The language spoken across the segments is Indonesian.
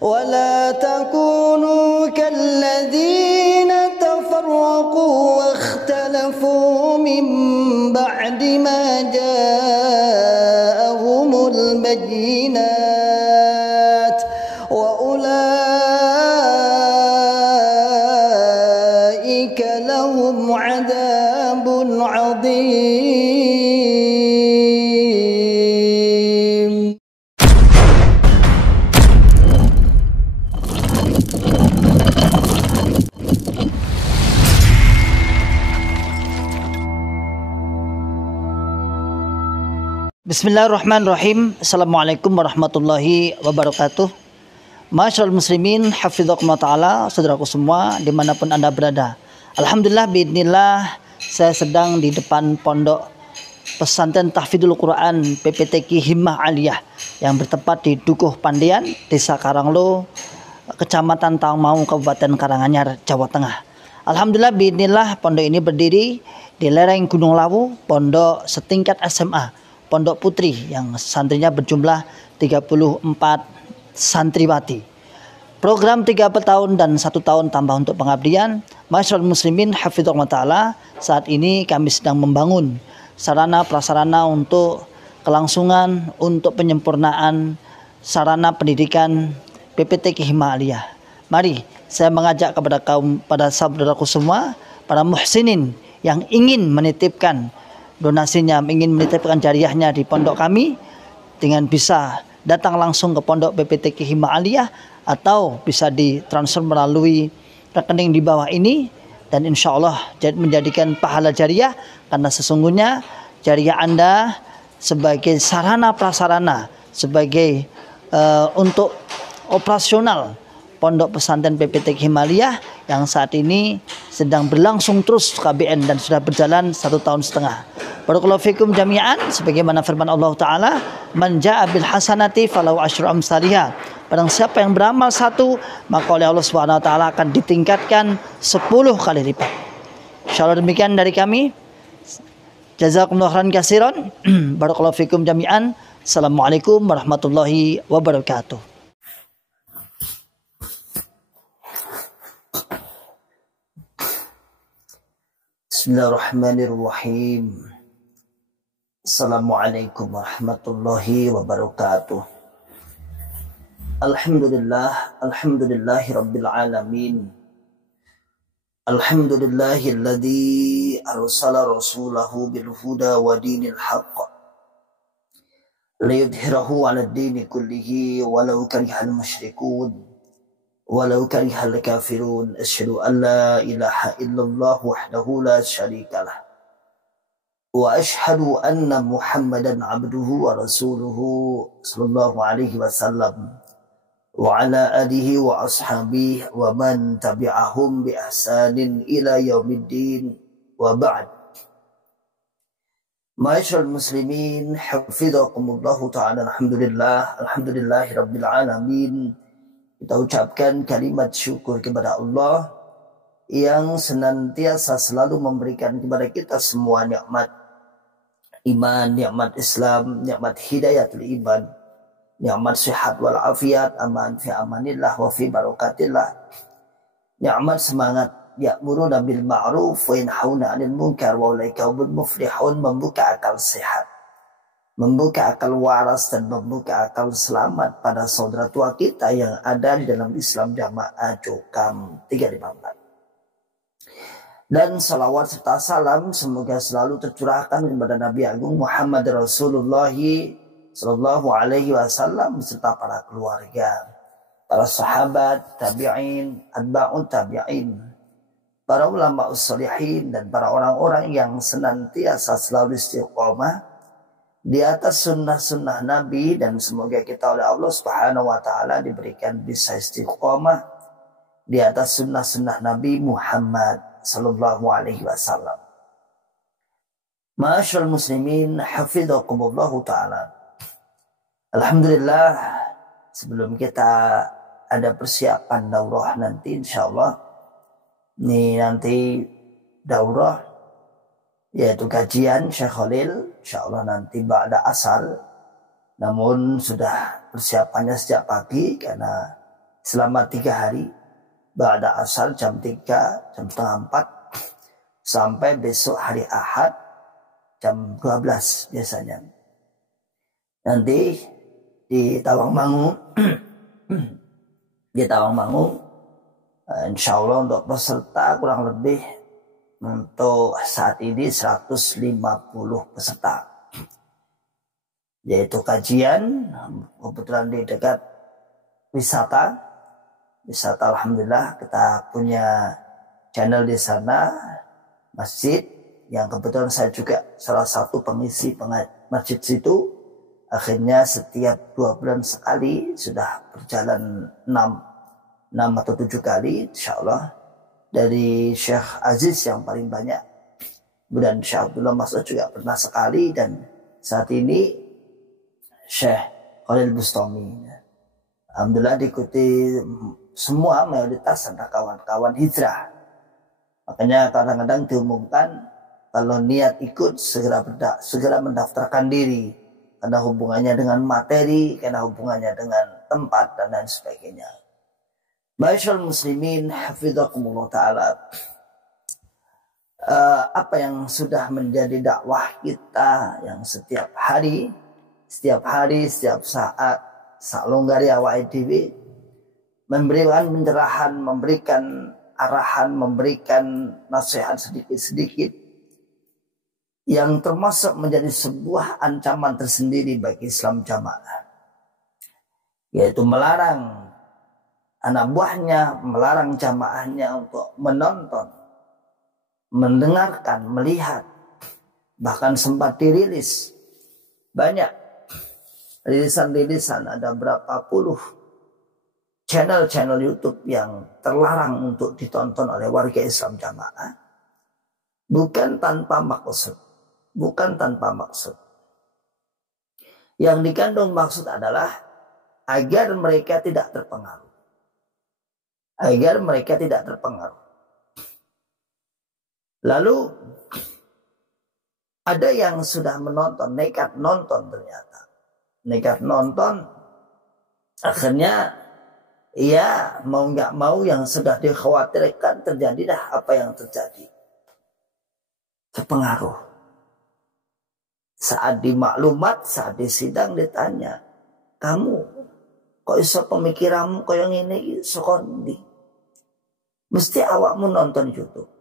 ولا تكونوا كالذين تفرقوا واختلفوا من بعد ما جاءهم البينات وأولئك لهم عذاب عظيم. Bismillahirrahmanirrahim. Assalamualaikum warahmatullahi wabarakatuh. Masyarul muslimin, hafidhakumullah ta'ala, saudaraku semua dimanapun anda berada. Alhamdulillah, biidznillah, saya sedang di depan pondok pesantren tahfidzul Quran PPTQ Himmah Aliyah yang bertempat di Dukuh Pandian, Desa Karanglo, Kecamatan Tangmau, Kabupaten Karanganyar, Jawa Tengah. Alhamdulillah, biidznillah, pondok ini berdiri di lereng Gunung Lawu, pondok setingkat SMA, Pondok Putri, yang santrinya berjumlah 34 santriwati. Program 3 tahun dan 1 tahun tambah untuk pengabdian. Masyarul muslimin, hafidhakumullah ta'ala, saat ini kami sedang membangun sarana prasarana untuk kelangsungan, untuk penyempurnaan sarana pendidikan PPTQ Himmah Aliyah. Mari saya mengajak pada saudaraku semua, para muhsinin yang ingin menitipkan donasinya, ingin menitipkan jariahnya di pondok kami, dengan bisa datang langsung ke pondok PPTQ Himmah Aliyah atau bisa ditransfer melalui rekening di bawah ini, dan insya Allah menjadikan pahala jariah, karena sesungguhnya jariah Anda sebagai sarana prasarana, sebagai untuk operasional pondok pesantren PPTQ Himmah Aliyah yang saat ini sedang berlangsung terus KBN dan sudah berjalan 1 tahun setengah. Barakallahu fikum jami'an, sebagaimana firman Allah Ta'ala, man ja'a bil hasanati falahu asyru amsalihha. Barang siapa yang beramal 1, maka oleh Allah Subhanahu wa taala akan ditingkatkan 10 kali lipat. Insyaallah demikian dari kami. Jazakumullahu khairan katsiran. Barakallahu fikum jami'an. Assalamualaikum warahmatullahi wabarakatuh. Bismillahirrahmanirrahim. Assalamualaikum warahmatullahi wabarakatuh. Alhamdulillahi rabbil alamin. Alhamdulillahilladzi arsala rasulahu bil huda wa dinil haqq liyudhhirahu 'ala ad-dini kullihi walau karihal musyrikun walau karihal kafirun. Asyhadu an la ilaha illallah wahdahu la syarikalah wa asyhadu anna Muhammadan abduhu wa rasuluhu sallallahu alaihi wasallam wa ala alihi wa ashabihi wa man tabi'ahum bi ihsanin ila yaumiddin, wa ba'd. Ma'asyiral muslimin, hafidhakumullahu ta'ala. Alhamdulillahi rabbil alamin. Kita ucapkan kalimat syukur kepada Allah yang senantiasa selalu memberikan kepada kita semua nikmat iman, nikmat Islam, nikmat hidayatul iman, nikmat sehat wal afiat, aman fi amanillah wa fi barakatillah, nikmat semangat ya'muruna bil ma'ruf wa yanhauna 'anil munkar wa ulaika humul muflihun, membuka akal sehat, membuka akal waras, dan membuka akal selamat pada saudara tua kita yang ada di dalam Islam Jamaah Cukam 354. Dan salawat serta salam semoga selalu tercurahkan kepada Nabi Agung Muhammad Rasulullah sallallahu alaihi wasallam beserta para keluarga, para sahabat, tabi'in, atba'un tabi'in, para ulama ussalihin, dan para orang-orang yang senantiasa selalu istiqomah di atas sunnah-sunnah Nabi. Dan semoga kita oleh Allah Subhanahu wa taala diberikan bisa istiqomah di atas sunnah-sunnah Nabi Muhammad sallallahu alaihi wasallam. Ma'asyiral muslimin, hafidhakumullahu ta'ala. Alhamdulillah, sebelum kita ada persiapan daurah nanti insyaallah, ini nanti daurah yaitu kajian Syekh Khalil insyaallah nanti ba'da asar. Namun sudah persiapannya sejak pagi karena selama 3 hari, ba'da asar jam 3, jam setengah 4, sampai besok hari Ahad jam 12 biasanya. Nanti di Tawangmangu, di Tawangmangu, insya Allah untuk peserta kurang lebih untuk saat ini 150 peserta. Yaitu kajian, kebetulan di dekat wisata alhamdulillah kita punya channel di sana, masjid yang kebetulan saya juga salah satu pengisi masjid situ. Akhirnya setiap 2 bulan sekali sudah berjalan 6 atau 7 kali insya Allah, dari Syekh Aziz yang paling banyak, kemudian Syekh Abdullah Mas'ud juga pernah sekali, dan saat ini Syekh Khalil Bustami. Alhamdulillah diikuti semua, mayoritas ada kawan-kawan hijrah. Makanya kadang-kadang diumumkan kalau niat ikut segera mendaftarkan diri, karena hubungannya dengan materi, karena hubungannya dengan tempat dan lain sebagainya. Ma'asyiral muslimin hafizakumullah taala. Apa yang sudah menjadi dakwah kita yang setiap hari, setiap saat, saklonggari awake dhewe, memberikan pencerahan, memberikan arahan, memberikan nasihat sedikit-sedikit yang termasuk menjadi sebuah ancaman tersendiri bagi Islam Jamaah, yaitu melarang anak buahnya, melarang jamaahnya untuk menonton, mendengarkan, melihat, bahkan sempat dirilis banyak rilisan-rilisan, ada berapa puluh channel-channel YouTube yang terlarang untuk ditonton oleh warga Islam Jamaah, bukan tanpa maksud. Yang dikandung maksud adalah agar mereka tidak terpengaruh. Lalu ada yang sudah menonton, nekat nonton ternyata. Akhirnya ya mau nggak mau yang sudah dikhawatirkan terjadilah apa yang terjadi. Terpengaruh. Saat di maklumat, saat di sidang ditanya, kamu kok iso pemikiranmu kaya ngene iki saka ndi? Mesti awakmu nonton YouTube.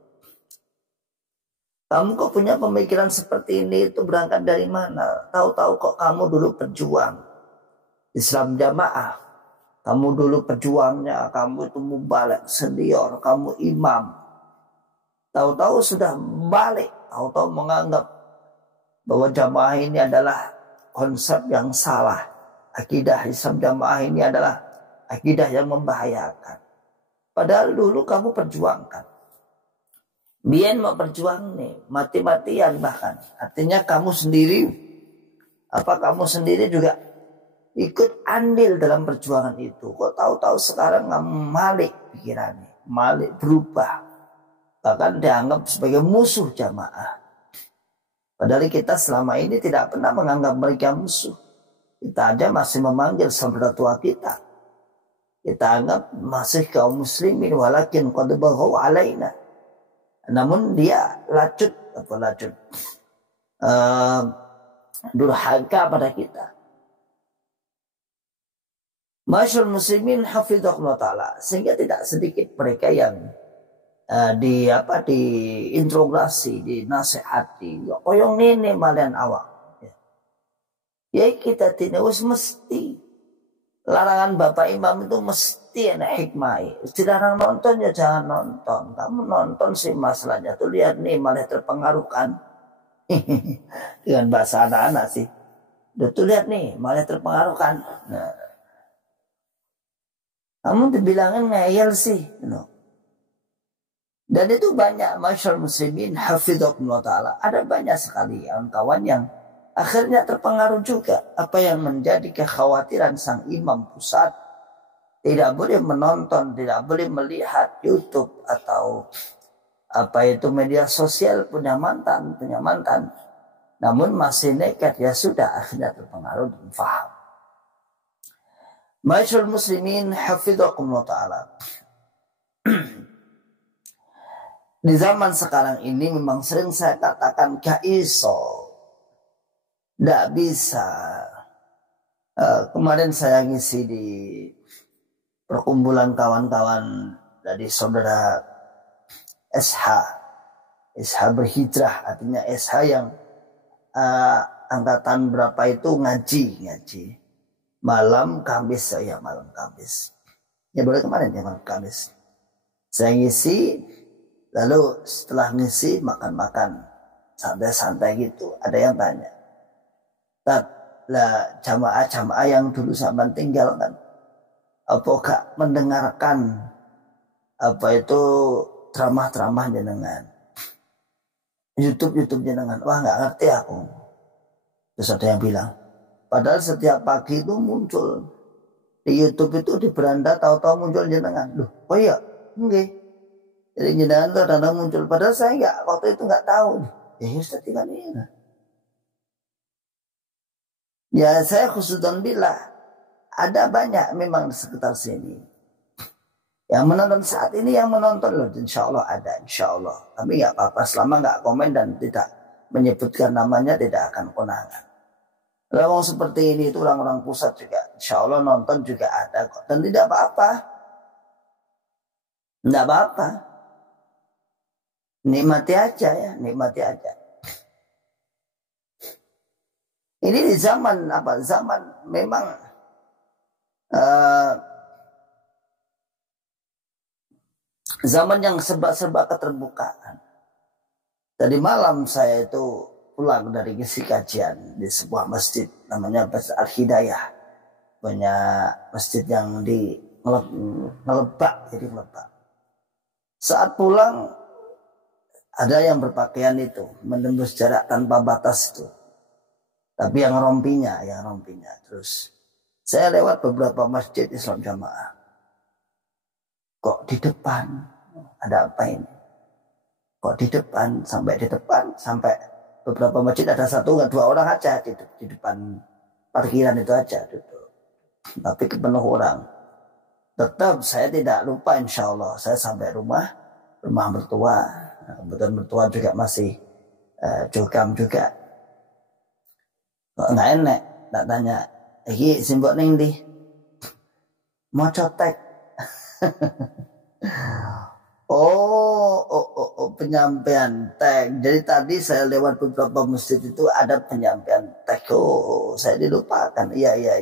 Kamu kok punya pemikiran seperti ini, itu berangkat dari mana? Tahu-tahu kok kamu dulu berjuang Islam Jamaah. Kamu dulu perjuangnya, kamu itu mubalek, senior, kamu imam. Tahu-tahu sudah balik, tahu-tahu menganggap bahwa jamaah ini adalah konsep yang salah. Akidah Islam Jamaah ini adalah akidah yang membahayakan. Padahal dulu kamu perjuangkan. Biar mau berjuang nih, mati-matian bahkan. Artinya kamu sendiri juga ikut andil dalam perjuangan itu. Kok tahu-tahu sekarang kamu malik pikirannya, malik berubah. Bahkan dianggap sebagai musuh jamaah. Padahal kita selama ini tidak pernah menganggap mereka musuh. Kita aja masih memanggil saudara tua kita. Kita anggap masih kaum muslimin walakin qad baghaw alaina. Namun dia durhaka pada kita. Masyaallah muslimin hafizakumullah taala, sehingga tidak sedikit mereka yang diinterogasi, dinasehati, koyong nene malian awak. Ya kita tidak mesti. Larangan Bapak Imam itu mesti ada hikmah. Dilarang nonton ya jangan nonton. Kamu nonton sih masalahnya tuh, lihat nih malah terpengaruhkan. Dengan bahasa anak-anak sih. Tuh lihat nih malah terpengaruhkan. Nah, kamu dibilangin ngeyel sih. No. Dan itu banyak masyarakat muslimin hafizakumullah ta'ala. Ada banyak sekali kawan-kawan yang akhirnya terpengaruh juga. Apa yang menjadi kekhawatiran sang imam pusat, tidak boleh menonton, tidak boleh melihat YouTube atau media sosial punya mantan. Namun masih nekat, ya sudah, akhirnya terpengaruh dan faham. Ma'asyiral muslimin hafizakumullah ta'ala. Di zaman sekarang ini memang sering saya katakan gak iso, gak bisa. Kemarin saya ngisi di perkumpulan kawan-kawan dari saudara SH berhijrah, artinya SH yang angkatan berapa itu ngaji malam Kamis, malam Kamis ya, boleh kemarin ya, malam Kamis saya ngisi. Lalu setelah ngisi makan-makan santai-santai gitu, ada yang tanya, lah jamaah yang dulu sampean tinggalkan, apakah mendengarkan apa itu ceramah jenengan, YouTube jenengan? Wah, nggak ngerti aku. Terus ada yang bilang, padahal setiap pagi itu muncul di YouTube itu, di beranda tahu-tahu muncul jenengan. Loh, oh iya, enggak. Jadi jenengan itu kadang muncul, padahal saya nggak, waktu itu nggak tahu. Ya seperti ini. Ya saya khususkan bila ada banyak memang di sekitar sini yang menonton saat ini, yang menonton loh, insya Allah ada, insya Allah. Tapi nggak apa-apa selama nggak komen dan tidak menyebutkan namanya, tidak akan konangan. Orang seperti ini itu orang-orang pusat juga, insya Allah nonton juga ada kok, dan tidak apa-apa, tidak apa-apa. Nikmati aja ya, nikmati aja. Ini di zaman apa? Zaman memang zaman yang serba keterbukaan. Tadi malam saya itu pulang dari ngisi kajian di sebuah masjid namanya Masjid Al-Hidayah. Banyak masjid yang di Ngelebak, jadi Ngelebak. Saat pulang ada yang berpakaian itu menembus jarak tanpa batas itu, tapi yang rompinya. Terus saya lewat beberapa masjid Islam Jamaah, kok di depan ada apa ini? Kok di depan sampai beberapa masjid ada 1 atau 2 orang aja di depan parkiran itu aja duduk, tapi penuh orang. Tetap saya tidak lupa, insya Allah saya sampai rumah mertua. Kebetulan mertua juga masih jokam juga. Kok nggak enak, tak tanya, iki simbok ning ndi? Mau cotek. Oh, penyampaian teks. Jadi tadi saya lewat beberapa masjid itu ada penyampaian teks. Oh, saya dilupakan. Iya.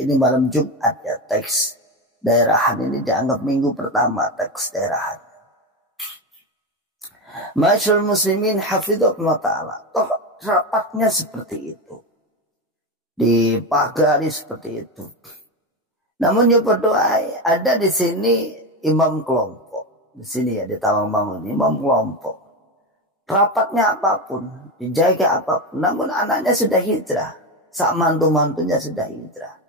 Ini malam Jumat ya, teks daerahan ini dianggap minggu pertama teks daerahan. Ma'asyiral muslimin hafizakumullah ta'ala. Toh rapatnya seperti itu, dipagari seperti itu. Namun ya berdoa, ada di sini imam kelompok, di sini ya di Tawangmangun, imam kelompok. Rapatnya apapun, dijaga apapun, namun anaknya sudah hijrah, sak mantu-mantunya sudah hijrah.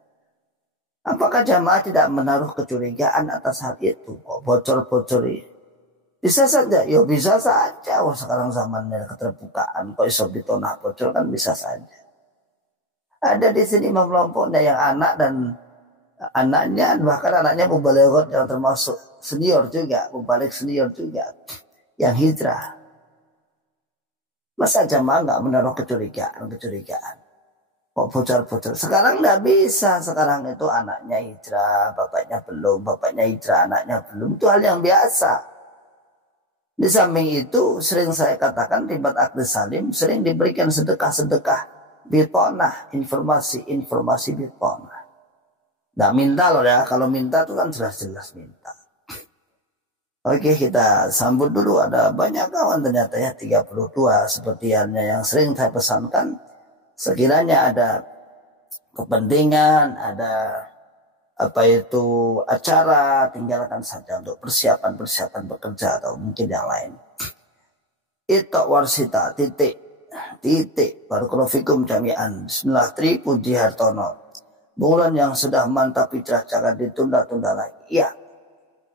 Apakah jamaah tidak menaruh kecurigaan atas hal itu? Kok bocor-bocor ini? Bisa saja, ya bisa saja. Wah, sekarang zamannya keterbukaan, kok iso ditonah bocor kan bisa saja. Ada di sini imam kelompoknya yang anak dan anaknya, bahkan anaknya mubalighah yang termasuk senior juga, mubalik senior juga, yang hijrah. Masa jamaah nggak menaruh kecurigaan? Kok bocor-bocor? Sekarang nggak bisa. Sekarang itu anaknya hijrah, bapaknya belum, bapaknya hijrah, anaknya belum. Itu hal yang biasa. Di samping itu sering saya katakan ribat akdi salim sering diberikan sedekah bitonah, informasi bitonah. Nggak minta loh ya, kalau minta itu kan jelas-jelas minta. Oke, kita sambut dulu, ada banyak kawan ternyata ya, 32 seperti yang sering saya pesankan. Sekiranya ada kepentingan, ada apa itu acara, tinggalkan saja untuk persiapan bekerja atau mungkin yang lain. Itu warsita titik barakallahu fikum jami'an. Bismillah Tri Puji Hartono. Bulan yang sudah mantap hijrah jangan ditunda-tunda lagi. Ya,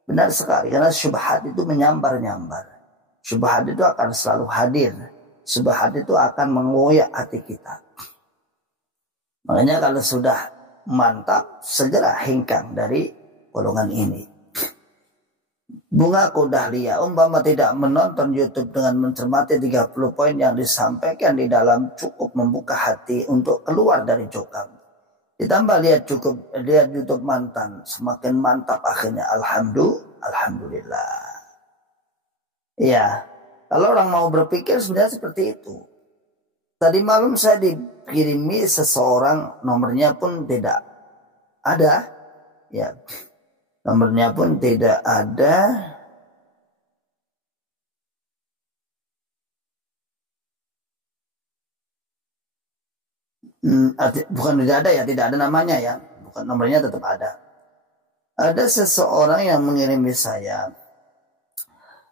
benar sekali, karena syubhat itu menyambar-nyambar. Syubhat itu akan selalu hadir. Syubhat itu akan mengoyak hati kita. Makanya kalau sudah mantap, segera hengkang dari golongan ini. Bunga Dahlia umpama tidak menonton YouTube dengan mencermati 30 poin yang disampaikan di dalam, cukup membuka hati untuk keluar dari cokam. Ditambah lihat YouTube mantan, semakin mantap akhirnya. Alhamdulillah. Ya, kalau orang mau berpikir sebenarnya seperti itu. Tadi malam saya dikirimi seseorang, nomornya pun tidak ada, ya, nomornya pun tidak ada. Bukan tidak ada ya, tidak ada namanya ya, bukan, nomornya tetap ada. Ada seseorang yang mengirimi saya,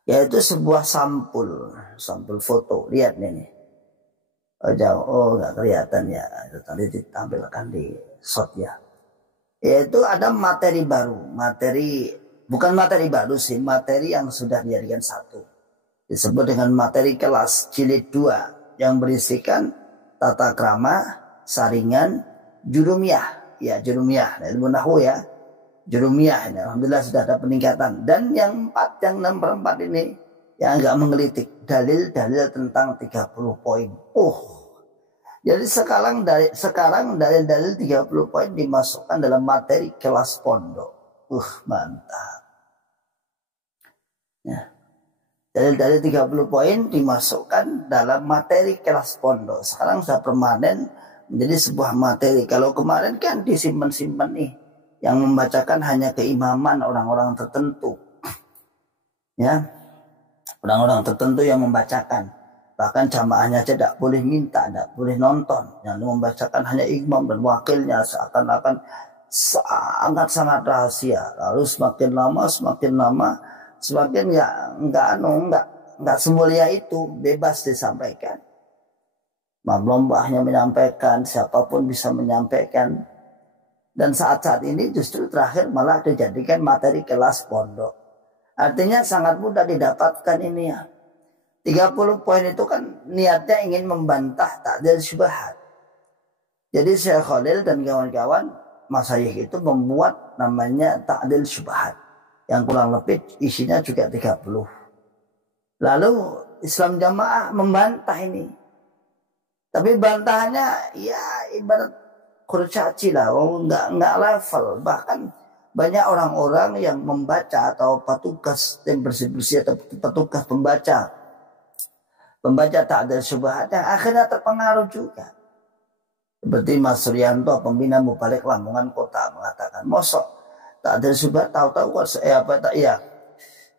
yaitu sebuah sampul foto. Lihat nih. Oh jauh, nggak kelihatan ya. Itu tadi ditampilkan di shot ya. Yaitu ada materi baru, bukan materi baru sih, materi yang sudah dijadikan satu. Disebut dengan materi kelas jilid 2 yang berisikan tata krama, saringan, jurumiyah. Ya, jurumiyah, ilmu nahwu ya. Jurumiyah ini alhamdulillah sudah ada peningkatan. Dan yang nomor 4 ini yang agak menggelitik, dalil-dalil tentang 30 poin. Jadi sekarang dalil-dalil 30 poin dimasukkan dalam materi kelas pondok. Mantap. Ya. Dalil-dalil 30 poin dimasukkan dalam materi kelas pondok. Sekarang sudah permanen menjadi sebuah materi. Kalau kemarin kan disimpan-simpan nih, yang membacakan hanya keimaman orang-orang tertentu. Ya. Orang-orang tertentu yang membacakan, bahkan jamaahnya aja tidak boleh minta, tidak boleh nonton. Yang membacakan hanya imam dan wakilnya, seakan-akan sangat-sangat rahasia. Lalu semakin lama semakin ya enggak semulia itu, bebas disampaikan. Mamlombahnya menyampaikan, siapapun bisa menyampaikan. Dan saat-saat ini justru terakhir malah dijadikan materi kelas pondok. Artinya sangat mudah didapatkan ini ya. 30 poin itu kan niatnya ingin membantah ta'dil syubhat. Jadi Syekh Khalil dan kawan-kawan masyayikh itu membuat namanya ta'dil syubhat, yang kurang lebih isinya juga 30. Lalu Islam Jamaah membantah ini. Tapi bantahannya ya ibarat kurcaci lah, enggak level. Bahkan banyak orang-orang yang membaca atau petugas tim bersih-bersih atau petugas pembaca ta'dil syubhat yang akhirnya terpengaruh juga. Seperti Mas Suryanto, pembina Mubalik Lamongan Kota, mengatakan, mosok ta'dil syubhat tahu-tahu kok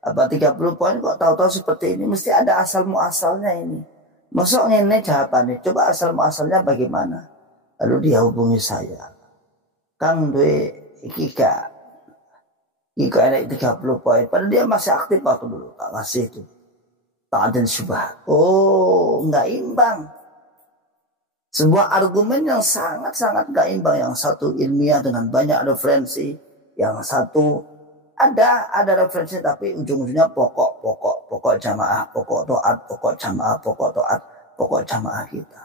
30 poin kok tahu-tahu seperti ini, mesti ada asal muasalnya ini. Mosok ngene jawabannya, coba asal muasalnya bagaimana? Lalu dia hubungi saya. Kang duwe iki ada 30 poin. Padahal dia masih aktif waktu dulu. Tak ngasih itu. Ta'dil syubhat. Enggak imbang. Sebuah argumen yang sangat-sangat enggak imbang. Yang satu ilmiah dengan banyak referensi. Yang satu ada referensi tapi ujung-ujungnya pokok jamaah, pokok taat, pokok jamaah, pokok taat, pokok jamaah kita.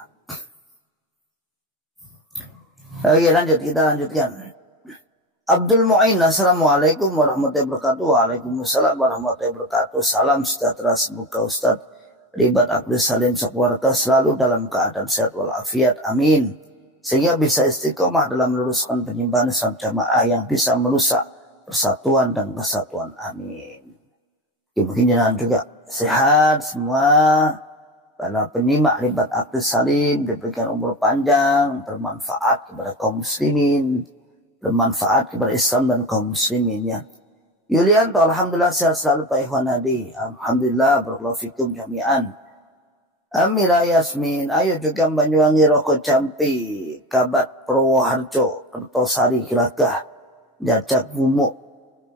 Oke, kita lanjutkan. Abdul Mu'in, assalamualaikum warahmatullahi wabarakatuh. Waalaikumsalam warahmatullahi wabarakatuh. Salam sejahtera, semoga Ustaz Ribat Akli Salim sekeluarga selalu dalam keadaan sehat walafiat, amin. Sehingga bisa istiqomah dalam meluruskan penyimpangan Islam Jamaah yang bisa merusak persatuan dan kesatuan, amin. Mungkin jangan juga sehat semua para penyimak Ribat Akli Salim, diberikan umur panjang, bermanfaat kepada kaum muslimin, bermanfaat kepada Islam dan kaum muslimin ya. Yulianto, alhamdulillah sehat selalu Pak Ikhwan Hadi. Alhamdulillah, barakallahu fikum jami'an. Amira Yasmin, ayo juga Banyuwangi Rokok Jampi, Kabat Purwoharjo, Kertosari Gelagah, Jajak Bumuk,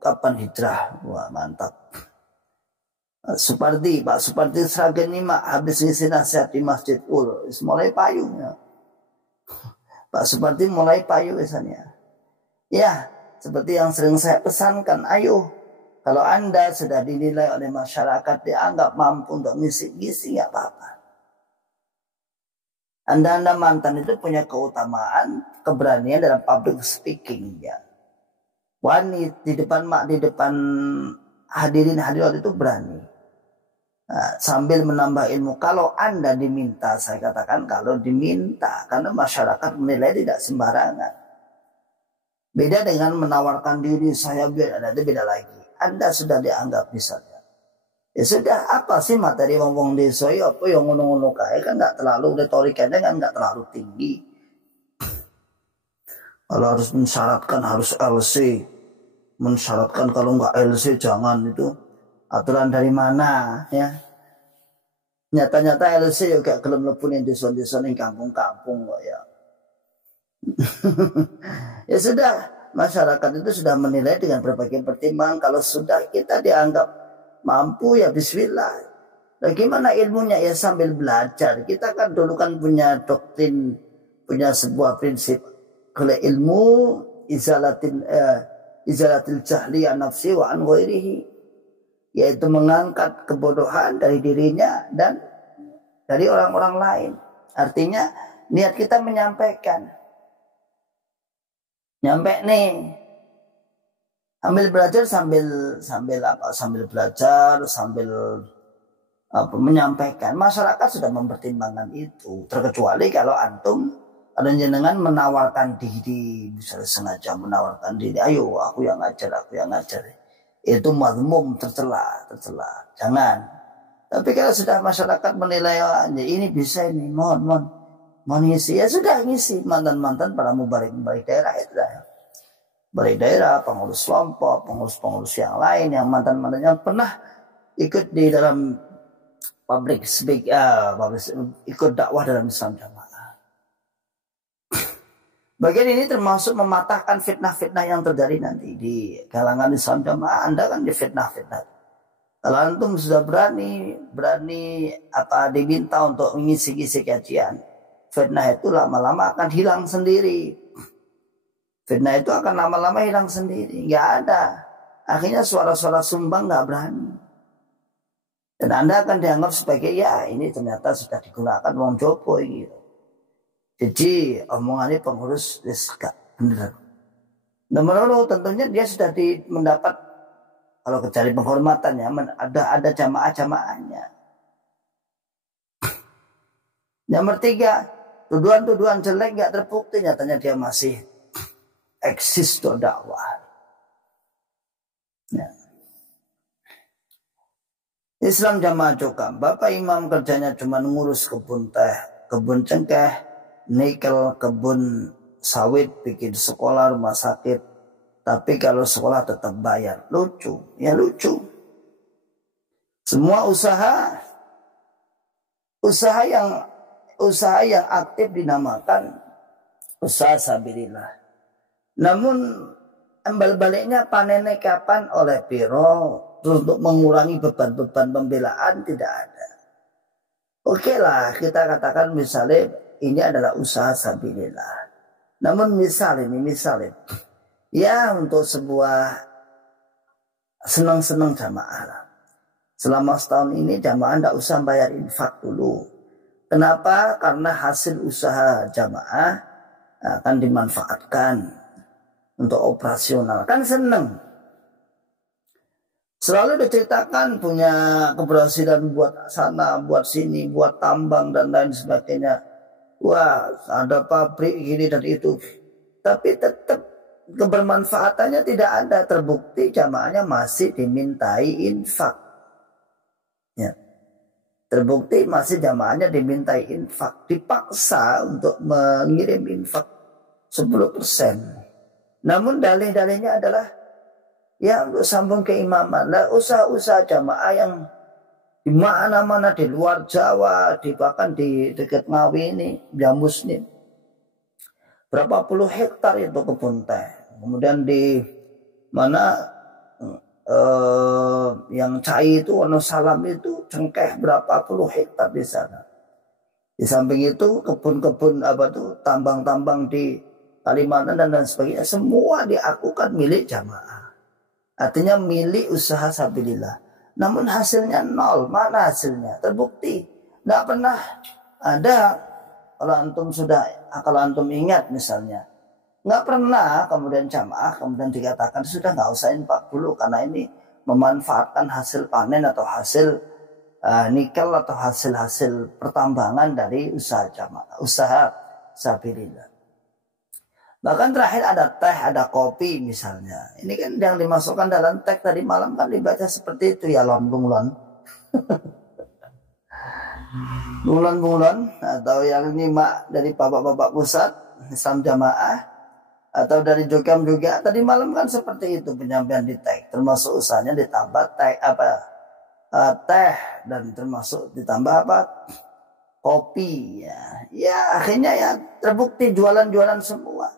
kapan hijrah? Wah mantap. Supardi, Pak Supardi Sragen Nyimak, habis ngisi nasihat di Masjid mulai payung ya. Pak Supardi mulai payung misalnya. Ya, seperti yang sering saya pesankan, ayo, kalau Anda sudah dinilai oleh masyarakat, dianggap mampu untuk ngisi-ngisi, nggak apa-apa. Anda mantan itu punya keutamaan, keberanian dalam public speaking ya. Wanita di depan hadirin hadirat itu berani. Nah, sambil menambah ilmu. Kalau Anda diminta, saya katakan kalau diminta, karena masyarakat menilai tidak sembarangan. Beda dengan menawarkan diri saya biar ada, itu beda lagi. Anda sudah dianggap misalnya. Ya sudah, apa sih materi ngomong desa ya apa yang ngono-ngono kae kan nggak terlalu retorikanya kan nggak terlalu tinggi. Kalau harus mensyaratkan harus LC, mensyaratkan kalau nggak LC jangan, itu aturan dari mana ya? Nyata-nyata LC juga gelem lepunin desa-desa ning kampung-kampung kok ya. Ya sudah, masyarakat itu sudah menilai dengan berbagai pertimbangan. Kalau sudah kita dianggap mampu ya bismillah. Bagaimana ilmunya ya sambil belajar. Kita kan dulu kan punya doktrin, punya sebuah prinsip. Kalau ilmu izalatil jahli an nafsi wa an ghairihi, yaitu mengangkat kebodohan dari dirinya dan dari orang-orang lain. Artinya niat kita menyampaikan. Nyampe nih. Sambil belajar sambil belajar sambil menyampaikan. Masyarakat sudah mempertimbangkan itu. Terkecuali kalau antum ada jenengan menawarkan diri, misalnya sengaja menawarkan diri, ayo aku yang ngajar. Itu mazmum, tercela. Jangan. Tapi kalau sudah masyarakat menilai ini bisa ini, mohon ngisi, ya sudah ngisi. Mantan para mubarik daerah itu dah. Balik daerah, pengurus kelompok, pengurus yang lain yang mantan-mantannya pernah ikut di dalam ikut dakwah dalam Islam Jamaah. Bagian ini termasuk mematahkan fitnah-fitnah yang terjadi nanti di kalangan Islam Jamaah. Anda kan difitnah-fitnah. Kalau antum sudah berani diminta untuk mengisi-ngisi kajian, fitnah itu lama-lama akan hilang sendiri. Fitnah itu akan lama-lama hilang sendiri. Nggak ada. Akhirnya suara-suara sumbang nggak berani. Dan Anda akan dianggap sebagai ya ini ternyata sudah digunakan wong jopo gitu. Jadi omongannya pengurus gak bener. Nomor tentunya dia sudah mendapat kalau cari penghormatannya ada jamaah-jamaahnya. Nomor 3, tuduhan-tuduhan jelek nggak terbukti, nyatanya dia masih eksis untuk dakwah. Ya. Islam Jamaah Cokam, Bapak Imam kerjanya cuma ngurus kebun teh, kebun cengkeh, nikel, kebun sawit, bikin sekolah, rumah sakit. Tapi kalau sekolah tetap bayar, lucu. Semua usaha yang aktif dinamakan usaha sabilillah. Namun embal baliknya panennya kapan oleh biro untuk mengurangi beban-beban pembelaan tidak ada. Oke lah, kita katakan misalnya ini adalah usaha sabilillah. Namun misalnya ya untuk sebuah senang-senang jamaah lah. Selama setahun ini jamaah tidak usah bayar infak dulu. Kenapa? Karena hasil usaha jamaah akan dimanfaatkan untuk operasional. Kan seneng. Selalu diceritakan punya keberhasilan buat sana, buat sini, buat tambang dan lain sebagainya. Wah, ada pabrik gini dan itu. Tapi tetap kebermanfaatannya tidak ada. Terbukti jamaahnya masih dimintai infak. Ya. Terbukti masih jamaahnya dimintai infak. Dipaksa untuk mengirim infak 10%. Namun dalih-dalihnya adalah ya untuk sambung keimaman. Lah usaha-usaha jamaah yang di mana-mana di luar Jawa, bahkan di dekat Ngawi ini, Jamus ini, berapa puluh hektar itu kebun teh. Kemudian di mana yang Cai itu, Wonosalam itu cengkeh berapa puluh hektar di sana. Di samping itu kebun-kebun tambang-tambang di Kalimantan dan lain sebagainya, semua diakukan milik jamaah. Artinya milik usaha sabilillah. Namun hasilnya nol. Mana hasilnya? Terbukti. Tidak pernah ada Kalau antum ingat misalnya, nggak pernah kemudian jamaah kemudian dikatakan sudah nggak usah infak dulu karena ini memanfaatkan hasil panen atau hasil nikel atau hasil pertambangan dari usaha jamaah, usaha sabilillah. Bahkan terakhir ada teh, ada kopi misalnya. Ini kan yang dimasukkan dalam teh tadi malam kan dibaca seperti itu ya, bunglon. Bunglon atau yang nyimak dari bapak-bapak pusat Islam Jamaah atau dari Jokam juga tadi malam kan seperti itu penyampaian di teh, termasuk usahanya ditambah teh dan termasuk ditambah kopi ya akhirnya ya terbukti jualan semua.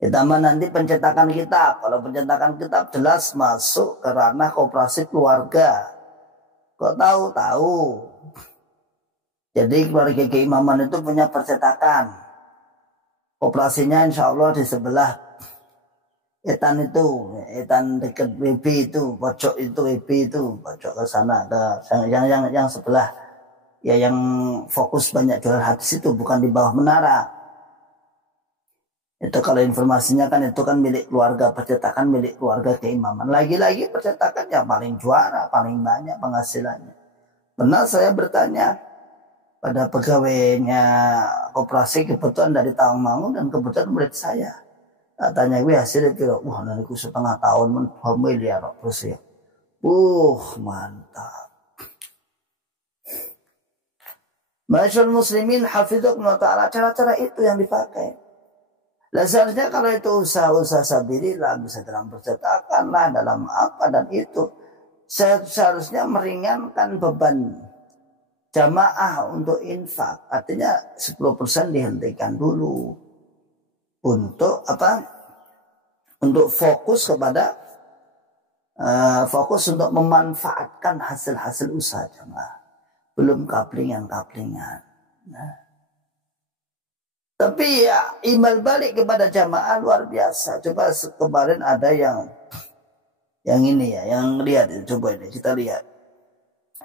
Ditambah nanti pencetakan kitab. Kalau pencetakan kitab jelas masuk ke ranah koperasi keluarga. Kok tahu? Jadi keluarga keimaman itu punya percetakan. Koperasinya insya Allah di sebelah etan dekat WB itu, pojok itu WB itu, pojok ke sana yang sebelah ya yang fokus banyak jual hadis itu bukan di bawah menara. Itu kalau informasinya kan itu kan milik keluarga, percetakan milik keluarga keimaman. Lagi-lagi percetakan yang paling juara, paling banyak penghasilannya. Pernah saya bertanya pada pegawainya koperasi kebetulan dari Tawangmangu dan kebetulan murid saya. Tanya gue hasilnya kira, wah nanti 1,5 tahun 2 miliar terus ya. Mantap. Masyaallah muslimin hafidhakumullah ta'ala, cara-cara itu yang dipakai. Nah, seharusnya kalau itu usaha-usaha sabilillah bisa dalam percetakan lah, dalam apa dan itu seharusnya meringankan beban jamaah untuk infak. Artinya 10% dihentikan dulu untuk apa? Untuk fokus kepada fokus untuk memanfaatkan hasil-hasil usaha jamaah. Belum kaplingan. Nah. Tapi ya imbal balik kepada jamaah luar biasa. Coba kemarin ada yang ini ya, yang lihat coba ini kita lihat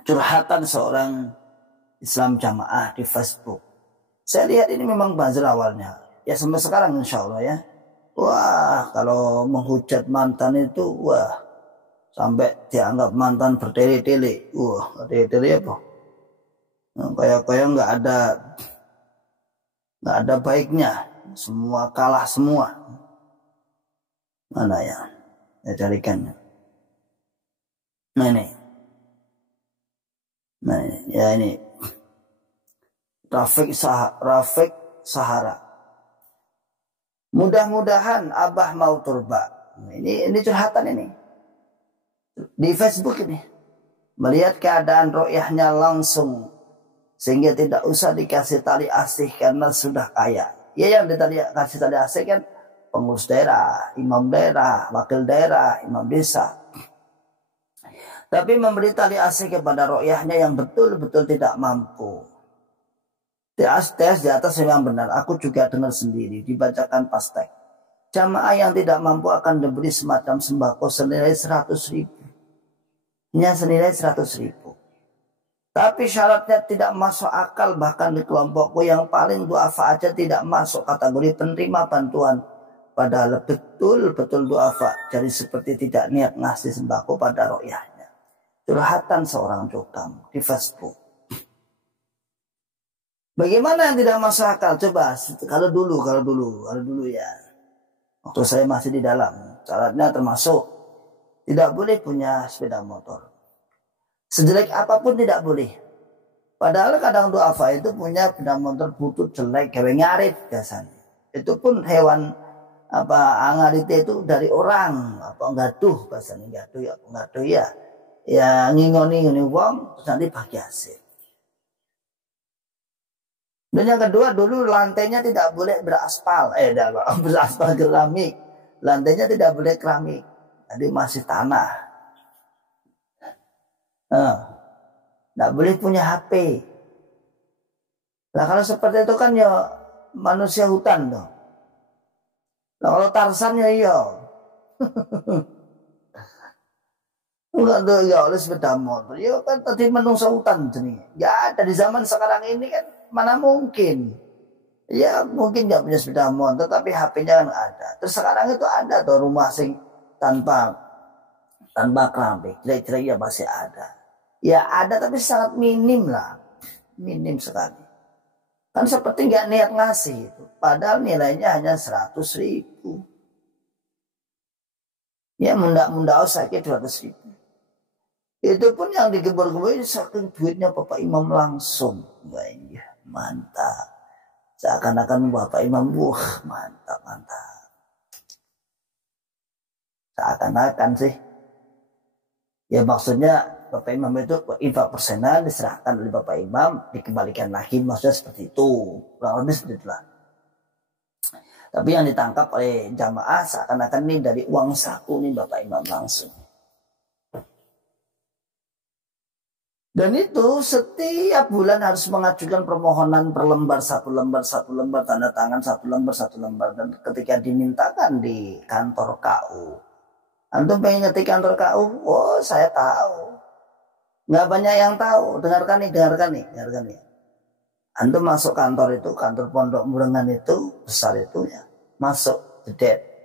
curhatan seorang Islam jamaah di Facebook. Saya lihat ini memang buzzer awalnya. Ya sampai sekarang insya Allah ya. Wah kalau menghujat mantan itu wah sampai dianggap mantan bertele-tele. Wah tele-tele apa? Kayak nggak ada baiknya, semua kalah semua. Mana ya? Ya carikan. Nah ini ya ini Rafiq Sahara. Mudah-mudahan Abah mau turba. Ini curhatan ini di Facebook ini. Melihat keadaan ro'yahnya langsung sehingga tidak usah dikasih tali asih karena sudah kaya. Ya yang dikasih tali asih kan pengurus daerah, imam daerah, wakil daerah, imam desa. Tapi memberi tali asih kepada ro'yahnya yang betul-betul tidak mampu. Tes di atas yang benar. Aku juga dengar sendiri dibacakan pastek. Jamaah yang tidak mampu akan diberi semacam sembako senilai 100.000. Hanya senilai 100.000. Tapi syaratnya tidak masuk akal, bahkan di kelompokku yang paling duafa aja tidak masuk kategori penerima bantuan. Padahal betul-betul duafa, jadi seperti tidak niat ngasih sembako pada ro'yahnya. Curhatan seorang jokam di Facebook. Bagaimana yang tidak masuk akal? Coba kalau dulu ya. Waktu saya masih di dalam, syaratnya termasuk tidak boleh punya sepeda motor. Sejelek apapun tidak boleh. Padahal kadang duafa itu punya sepeda motor butut jelek, gawe ngarit biasanya. Itu pun hewan ngarit itu dari orang, gaduh bahasanya gaduh ya. Ya ngingoni wong terus nanti bagi hasil. Dan yang kedua dulu lantainya tidak boleh beraspal, beraspal keramik. Lantainya tidak boleh keramik. Jadi masih tanah. Nggak boleh punya HP. Nah kalau seperti itu kan ya manusia hutan dong. Nah kalau Tarsan ya iya. Enggak ada ya oleh sepeda motor. Ya kan tadi menungso hutan jenis. Ya ada di zaman sekarang ini kan mana mungkin. Ya mungkin nggak punya sepeda motor tapi HP-nya kan ada. Terus sekarang itu ada tuh rumah sing tanpa keramik, kira-kira ya masih ada. Ya ada tapi sangat minim lah, minim sekali. Kan seperti nggak niat ngasih itu, padahal nilainya hanya 100.000. Ya munda sakit 200.000. Itu pun yang digembor-gembor saking duitnya Bapak Imam langsung. Wah iya mantap. Seakan-akan Bapak Imam, wah mantap. Seakan-akan sih. Ya maksudnya Bapak Imam itu infak persenan diserahkan oleh Bapak Imam, dikembalikan lagi, maksudnya seperti itu. Kurang lebih seperti itulah. Tapi yang ditangkap oleh jamaah seakan-akan ini dari uang saku nih Bapak Imam langsung. Dan itu setiap bulan harus mengajukan permohonan per lembar, satu lembar, tanda tangan satu lembar. Dan ketika dimintakan di kantor KU, antum pengen ngetik kantor KU? Oh saya tahu. Nggak banyak yang tahu. Dengarkan nih. Antum masuk kantor itu, kantor Pondok Murengan itu, besar itu ya. Masuk, jedet.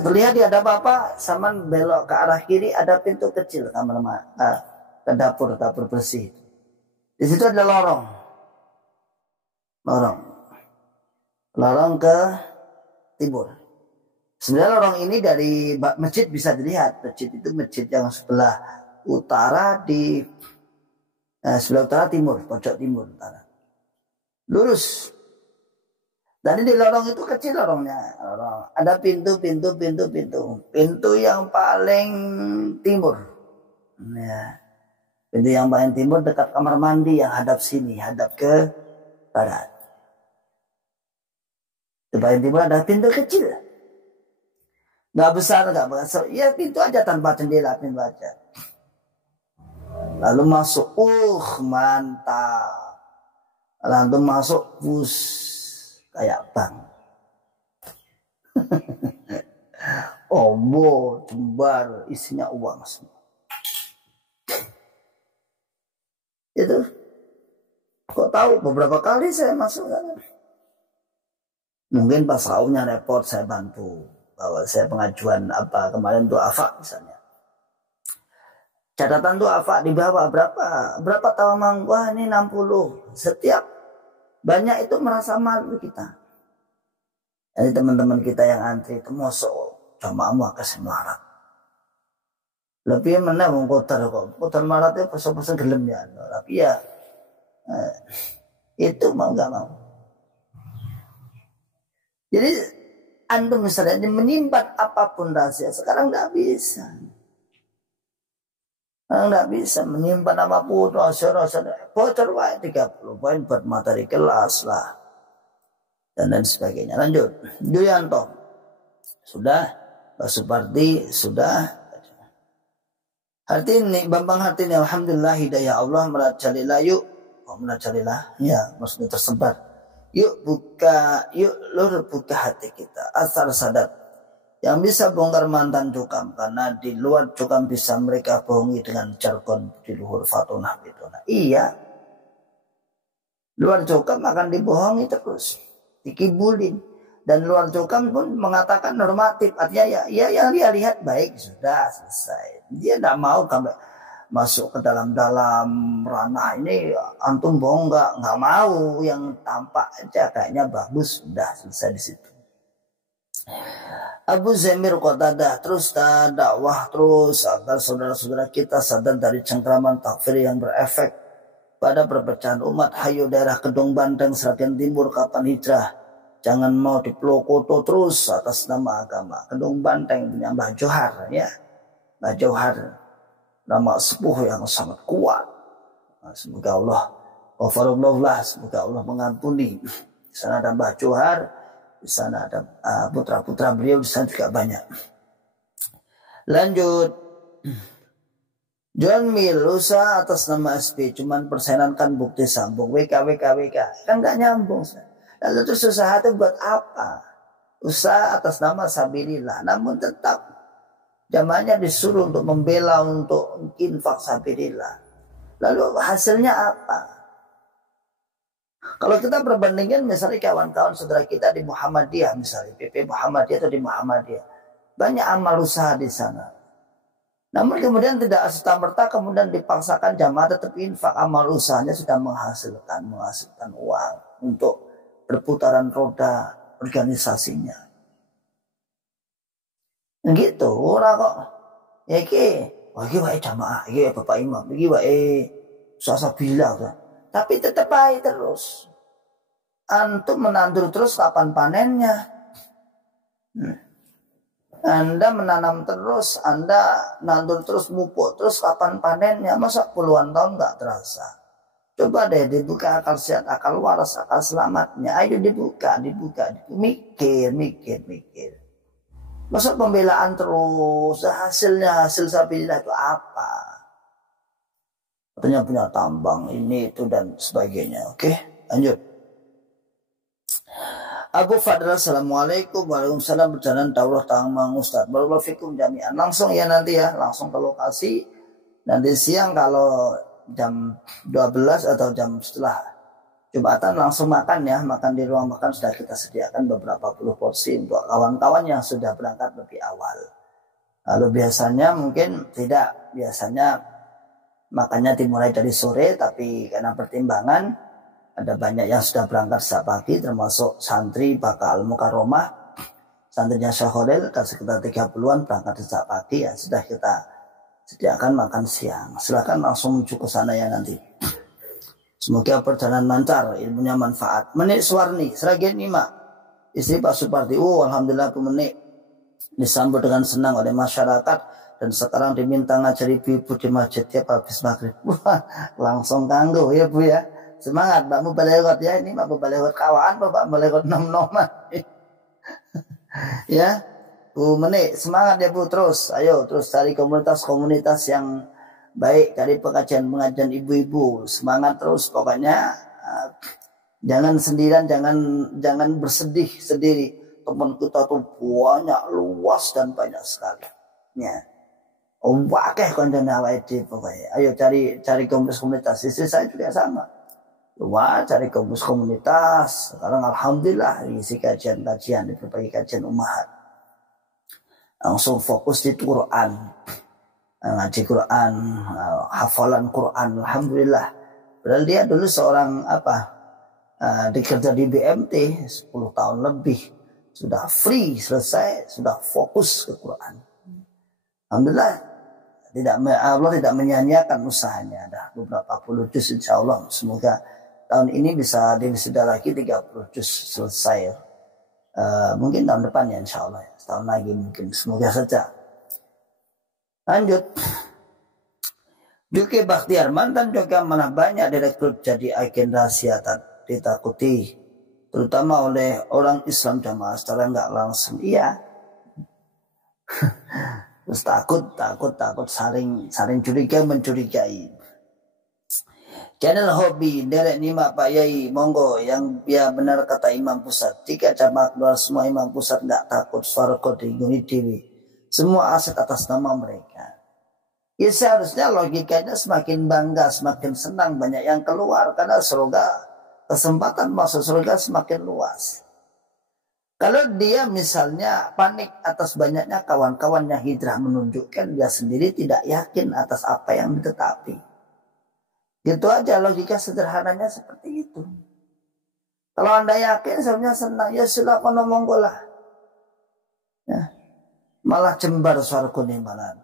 Terlihat di ada apa-apa, sama belok ke arah kiri ada pintu kecil ke dapur bersih. Di situ ada lorong ke timur. Sebenarnya lorong ini dari masjid bisa dilihat. Masjid itu masjid yang sebelah utara sebelah utara timur, pojok timur utara. Lurus. Dan di lorong itu kecil lorongnya. Ada pintu. Pintu yang paling timur. Ya. Pintu yang paling timur dekat kamar mandi yang hadap sini, hadap ke barat. Di paling timur ada pintu kecil. Nggak besar. Ya pintu aja tanpa jendela, pintu aja. Lalu masuk, mantap. Lalu masuk, kayak bank. Ombo, jembar, isinya uang semua. Itu. Kok tahu beberapa kali saya masuk sana. Mungkin pas saunya repot saya bantu. Bahwa saya pengajuan kemarin tuh AFA misalnya. Catatan tuh AFA di bawah berapa tahun wah ini 60. Setiap banyak itu merasa malu kita. Jadi teman-teman kita yang antri itu mosok jamaah ke semarat. Lebih mana mau kotor marat itu perso gelem ya. Tapi ya itu mau nggak mau. Jadi antum misalnya menyimpan apapun rahasia sekarang nggak bisa. Nggak bisa menyimpan apapun rahasia bocor wae 30 poin buat materi kelas lah dan lain sebagainya. Lanjut, Duyanto sudah, Pak Supardi sudah, Hartini, Bambang Hartini, alhamdulillah hidayah Allah merajalela yuk, merajalela ya maksudnya tersebar. Yuk lur buka hati kita asal sadar yang bisa bongkar mantan cukam, karena di luar cukam bisa mereka bohongi dengan jargon di luhur fatonah bitona. Iya, luar cukam akan dibohongi terus, dikibulin, dan luar cukam pun mengatakan normatif, artinya ya yang dia lihat baik sudah selesai. Dia tidak mau masuk ke dalam ranah ini antum bohong nggak mau, yang tampak aja kayaknya bagus sudah selesai di situ. Abu Zamir Qatadah terus dakwah terus agar saudara-saudara kita sadar dari cengkraman takfir yang berefek pada perpecahan umat. Hayo daerah Kedung Banteng Sragen Timur, kapan hijrah? Jangan mau diplokoto terus atas nama agama. Kedung Banteng punya Mbah Johar ya. Mbah Johar nama sepuh yang sangat kuat. Semoga Allah semoga Allah mengampuni. Di sana ada Mbah Johar, di sana ada putra-putra beliau, di sana juga banyak. Lanjut. John Milusa atas nama SB cuman persenankan bukti sambung WK kan nggak nyambung. Lalu terus usaha itu buat apa? Usaha atas nama sabilillah, namun tetap jamaahnya disuruh untuk membela, untuk infak sabilillah. Lalu hasilnya apa? Kalau kita perbandingan misalnya kawan-kawan saudara kita di Muhammadiyah, misalnya PP Muhammadiyah atau di Muhammadiyah, banyak amal usaha di sana. Namun kemudian tidak serta-merta kemudian dipaksakan jamaah tetap infak, amal usahanya sudah menghasilkan uang untuk perputaran roda organisasinya. Gitu, orang kok ya iki wae jamaah, iki Bapak Imam, iki wae susah bilang. Tapi tetap aja terus. Antum menandur terus kapan panennya? Anda menanam terus, Anda nandur terus, mupuk terus, kapan panennya? Masa puluhan tahun nggak terasa? Coba deh dibuka akal sehat, akal waras, akal selamatnya. Ayo dibuka. Mikir. Masa pembelaan terus, hasilnya hasil sabilillah itu apa? Katanya punya tambang ini itu dan sebagainya. Oke, lanjut. Abu Fadl, assalamualaikum. Waalaikumsalam. Berjalan daulah Mang Ustaz. Barakallahu fikum jami'an. Langsung ya nanti ya, langsung ke lokasi. Nanti siang kalau jam 12 atau jam setelah Jumatan langsung makan ya. Makan di ruang makan sudah kita sediakan beberapa puluh porsi untuk kawan-kawan yang sudah berangkat lebih awal. Lalu biasanya mungkin tidak. Biasanya makannya dimulai dari sore, tapi karena pertimbangan ada banyak yang sudah berangkat sejak pagi, termasuk santri bakal Mukarromah, santrinya Syekh Khalil, sekitar 30-an berangkat sejak pagi ya, sudah kita sediakan makan siang. Silakan langsung menuju ke sana ya nanti. Semoga perjalanan lancar, ilmunya manfaat. Menik Suwarni, Seragen Nima, istri Pak Supardi, alhamdulillah aku menik disambut dengan senang oleh masyarakat dan sekarang diminta ngajari ibu di masjid tiap habis maghrib. Wah, langsung kanggo ya Bu ya. Semangat Mbak Mubalewat ya, ini Mbak Mubalewat kawan Mbak Mubalewat nom-noman. Ya Bu Menik, semangat ya Bu, terus ayo terus cari komunitas-komunitas yang baik, dari pengajian ibu-ibu, semangat terus pokoknya. Jangan sendirian, jangan bersedih sendiri. Teman kita tuh banyak, luas dan banyak sekali ya. Wakeh konten awake pokoknya. Ayo cari komunitas. Istri saya juga sama. Wah, cari komunitas. Sekarang alhamdulillah isi kajian-kajian di berbagai kajian ummahat. Langsung fokus di Quran. Ngaji Quran, hafalan Quran, alhamdulillah. Padahal dia dulu seorang dikerja di BMT 10 tahun lebih. Sudah free, selesai, sudah fokus ke Quran. Alhamdulillah, Allah tidak menyia-nyiakan usahanya. Ada beberapa puluh juz insyaallah. Semoga tahun ini bisa sudah lagi 30 juz selesai. Mungkin tahun depan ya insyaallah. Setahun lagi mungkin. Semoga saja. Lanjut. Duke Bakhtiar, mantan juga malah banyak direkrut jadi agen rahasia ditakuti, terutama oleh orang Islam jamaah secara nggak langsung. Iya. Terus takut saling curiga mencurigai. Channel hobi derek nima Pak Yai, monggo yang ya benar kata Imam Pusat. Jika jamaah keluar semua Imam Pusat nggak takut swarga diguni dewi. Semua aset atas nama mereka. Ya seharusnya logikanya semakin bangga, semakin senang banyak yang keluar karena surga, kesempatan masuk surga semakin luas. Kalau dia misalnya panik atas banyaknya kawan-kawan yang hijrah, menunjukkan dia sendiri tidak yakin atas apa yang ditetapi. Gitu aja logika sederhananya seperti itu. Kalau Anda yakin sebenarnya senang, ya silakan monggo lah. Ya. Malah jembar suaraku nih malah.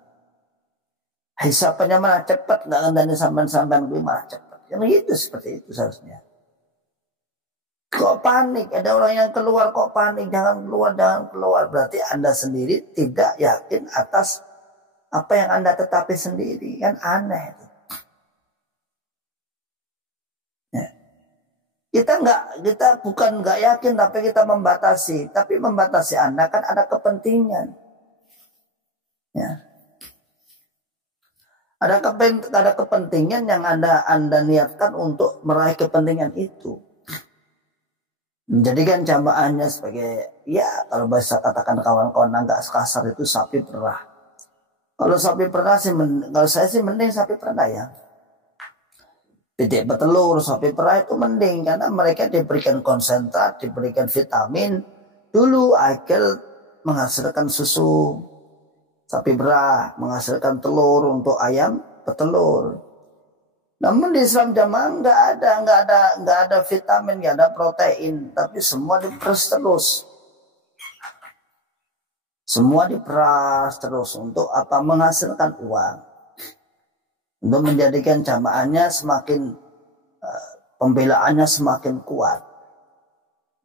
Hisapannya malah cepat, nggak ngandani sampan-sampan gue malah cepat. Yang itu seperti itu seharusnya. Kok panik? Ada orang yang keluar kok panik? Jangan keluar. Berarti Anda sendiri tidak yakin atas apa yang Anda tetapi sendiri. Kan aneh itu. Ya. Kita bukan nggak yakin, tapi kita membatasi. Tapi membatasi Anda kan ada kepentingan. Ya. Ada kepentingan yang Anda niatkan untuk meraih kepentingan itu. Menjadikan jamaahnya sebagai, ya kalau bahasa katakan kawan-kawan agak kasar itu sapi perah. Kalau sapi perah sih, kalau saya sih mending sapi perah ya. pitik petelur, sapi perah itu mending karena mereka diberikan konsentrat, diberikan vitamin dulu agar menghasilkan susu. Sapi perah menghasilkan telur untuk ayam petelur. Namun di Islam jamaah nggak ada vitamin, nggak ada protein, tapi semua diperas terus. Semua diperas terus untuk apa? Menghasilkan uang. Untuk menjadikan jamaahnya semakin pembelaannya semakin kuat.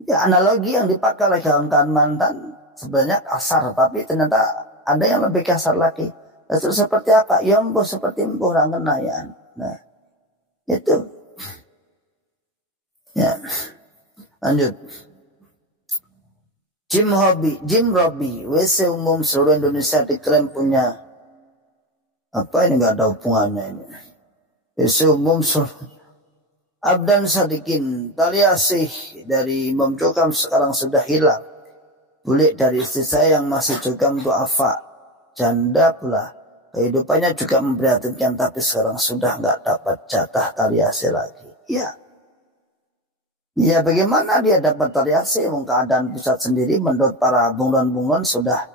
Ya, analogi yang dipakai oleh kawan-kawan mantan sebenarnya kasar, tapi ternyata ada yang lebih kasar lagi. Lalu seperti apa? Ya embuh seperti embuh orang kenayan. Nah, itu. Ya. Lanjut. Jim Robbie, WC umum seluruh Indonesia diklaim punya apa ini, nggak ada hubungannya ini. WC umum Abdan Sadikin, tali asih dari Imam Jokam sekarang sudah hilang. Bulik dari istri saya yang masih Jokam duafa, janda pula. Kehidupannya juga memprihatinkan, tapi sekarang sudah nggak dapat jatah tali asih lagi. Ya, ya bagaimana dia dapat tali asih? Keadaan pusat sendiri menurut para bunglon-bunglon sudah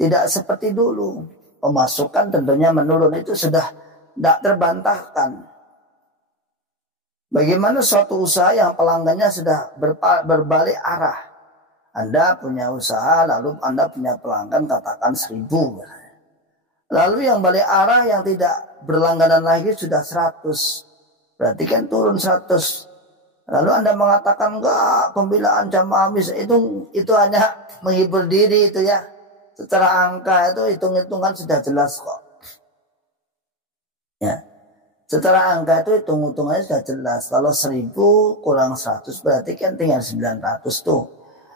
tidak seperti dulu. Pemasukan tentunya menurun, itu sudah tidak terbantahkan. Bagaimana suatu usaha yang pelanggannya sudah berbalik arah? Anda punya usaha, lalu Anda punya pelanggan katakan 1000. Lalu yang balik arah yang tidak berlangganan lagi sudah 100. Berarti kan turun 100. Lalu Anda mengatakan enggak, pembelaan jamaah itu hanya menghibur diri itu ya. Secara angka itu hitung-hitungan sudah jelas kok. Ya. Secara angka itu hitung-hitungannya sudah jelas. Kalau 1000 kurang 100 berarti kan tinggal 900 tuh.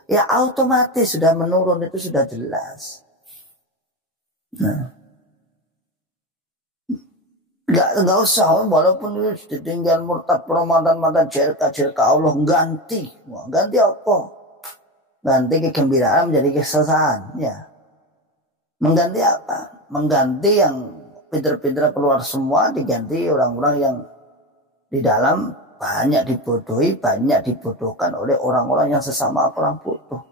Ya otomatis sudah menurun, itu sudah jelas. Nah. Enggak usah, walaupun itu ditinggal murtad, mantan cerka Allah ganti. Wah, ganti apa? Ganti kegembiraan menjadi kesesahan, ya. Mengganti apa? Mengganti yang pinter-pinter keluar semua, diganti orang-orang yang di dalam banyak dibodohi, banyak dibodohkan oleh orang-orang yang sesama orang bodoh.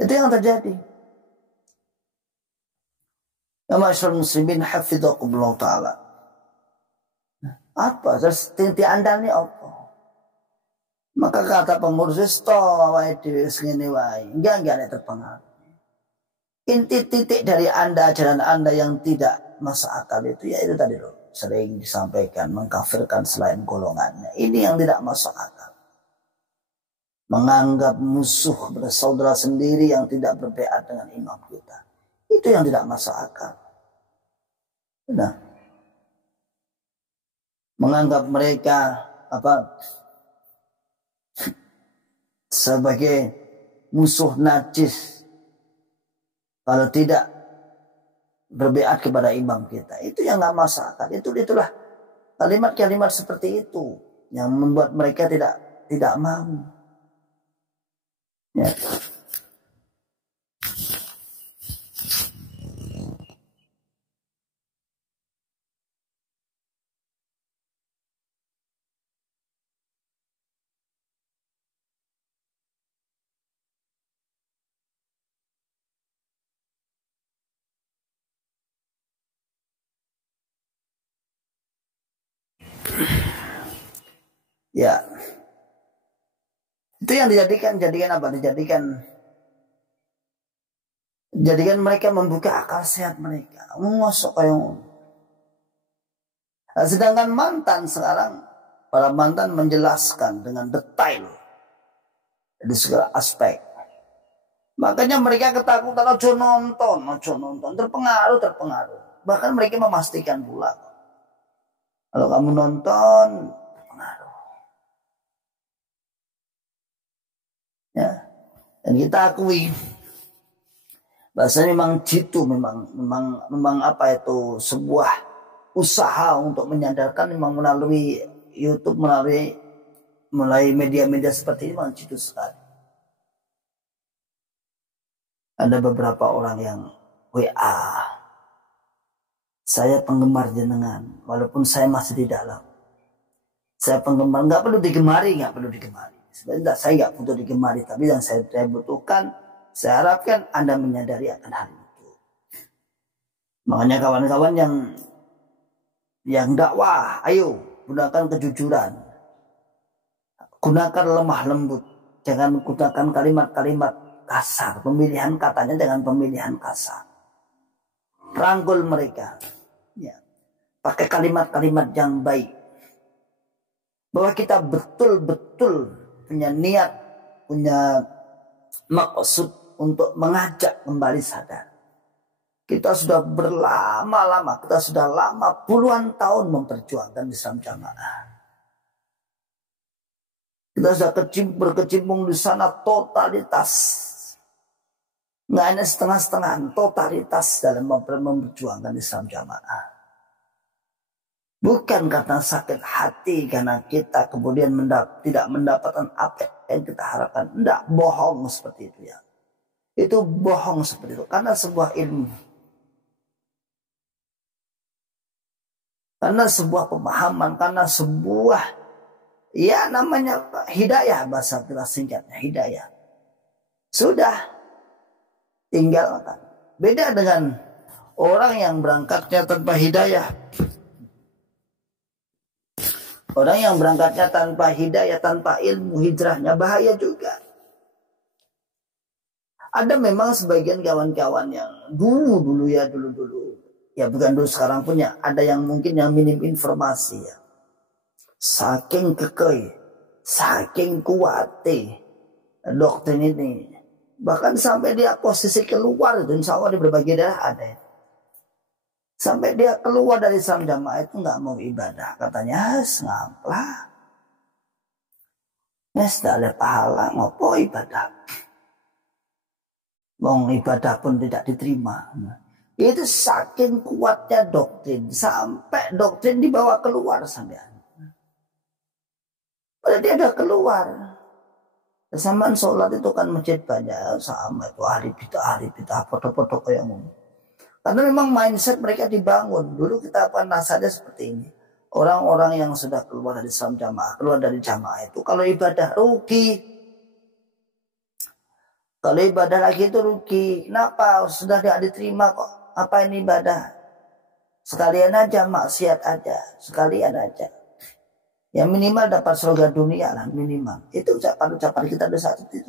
Itu yang terjadi. Ya masyarakat muslimin hafidhakumullah ta'ala. Apa? Terus tinti anda ini apa? Maka kata pengurus enggak ada terpengaruh. Inti titik dari anda, ajaran anda yang tidak masuk akal itu, ya itu tadi loh, sering disampaikan, mengkafirkan selain golongannya. Ini yang tidak masuk akal. Menganggap musuh bersaudara sendiri yang tidak berbaiat dengan imam kita, itu yang tidak masuk akal. Nah, menganggap mereka sebagai musuh najis kalau tidak berbaiat kepada imam kita, itu yang nggak masuk akal. Itulah kalimat-kalimat seperti itu yang membuat mereka tidak mau. Ya. Ya, itu yang dijadikan apa? Jadikan mereka membuka akal sehat mereka. Ngosok kayak. Nah, sedangkan mantan sekarang, para mantan menjelaskan dengan detail di segala aspek. Makanya mereka ketakutan, ojo nonton, terpengaruh. Bahkan mereka memastikan pula, kalau kamu nonton, terpengaruh. Ya, dan kita akui bahasanya memang jitu, memang apa itu, sebuah usaha untuk menyadarkan, memang melalui YouTube, melalui media-media seperti ini memang jitu sekali. Ada beberapa orang yang WA Saya penggemar jenengan, walaupun saya masih di dalam. Saya penggemar, nggak perlu digemari. Sebenarnya saya nggak butuh digemari, tapi yang saya butuhkan, saya harapkan Anda menyadari akan hal itu. Makanya kawan-kawan yang dakwah, ayo gunakan kejujuran, gunakan lemah lembut, jangan gunakan kalimat-kalimat kasar, pemilihan katanya dengan pemilihan kasar. Rangkul mereka, ya, pakai kalimat-kalimat yang baik, bahwa kita betul-betul punya niat, punya maksud untuk mengajak kembali sadar. Kita sudah berlama-lama, kita sudah lama puluhan tahun memperjuangkan Islam Jamaah. Kita sudah berkecimpung di sana totalitas. Nggak hanya setengah-setengah, totalitas dalam memperjuangkan Islam Jamaah. Bukan karena sakit hati, karena kita kemudian tidak mendapatkan apa yang kita harapkan. Tidak, bohong seperti itu ya. Itu bohong seperti itu. Karena sebuah ilmu. Karena sebuah pemahaman, karena sebuah, ya namanya hidayah, bahasa kita singkatnya hidayah. Sudah, tinggalkan. Beda dengan orang yang berangkatnya tanpa hidayah. Orang yang berangkatnya tanpa hidayah, tanpa ilmu, hijrahnya bahaya juga. Ada memang sebagian kawan-kawan yang dulu. Ya bukan dulu, sekarang punya. Ada yang mungkin yang minim informasi ya. Saking kekeh, saking kuatnya doktrin ini. Bahkan sampai dia posisi keluar itu, insya Allah di berbagai daerah ada. Sampai dia keluar dari Islam Jamaah itu nggak mau ibadah. Katanya, ngaplah. Tidak ada pahala, ngopo ibadah. Mau ibadah pun tidak diterima. Itu saking kuatnya doktrin. Sampai doktrin dibawa keluar sampai. Padahal dia udah keluar. Zaman sholat itu kan masjid banyak. Sama itu ahli bidah, foto-foto kayak ngomong. Karena memang mindset mereka dibangun. Dulu kita pernah saja seperti ini. Orang-orang yang sudah keluar dari Islam Jamaah, keluar dari jamaah itu, kalau ibadah rugi. Kalau ibadah lagi itu rugi. Kenapa? Sudah tidak diterima kok. Apa ini ibadah? Sekalian aja, maksiat aja. Sekalian aja. Ya minimal dapat surga dunia lah, minimal. Itu ucapan-ucapan kita di saat itu.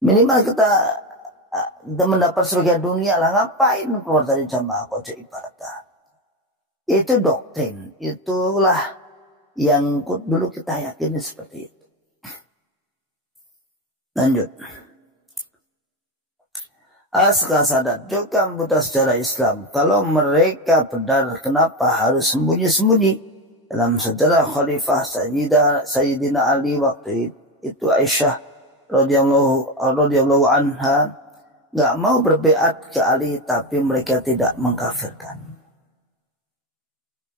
Minimal kita mendapat surga dunia lah. Ngapain keluar dari jamaah kok ibadah? Itu doktrin. Itulah yang dulu kita yakini seperti itu. Lanjut. Askar sadar juga buta sejarah Islam. Kalau mereka benar, kenapa harus sembunyi-sembunyi? Dalam sejarah Khalifah Sayyidina Ali waktu itu Aisyah radhiyallahu anha nggak mau berbeat ke Ali, tapi mereka tidak mengkafirkan.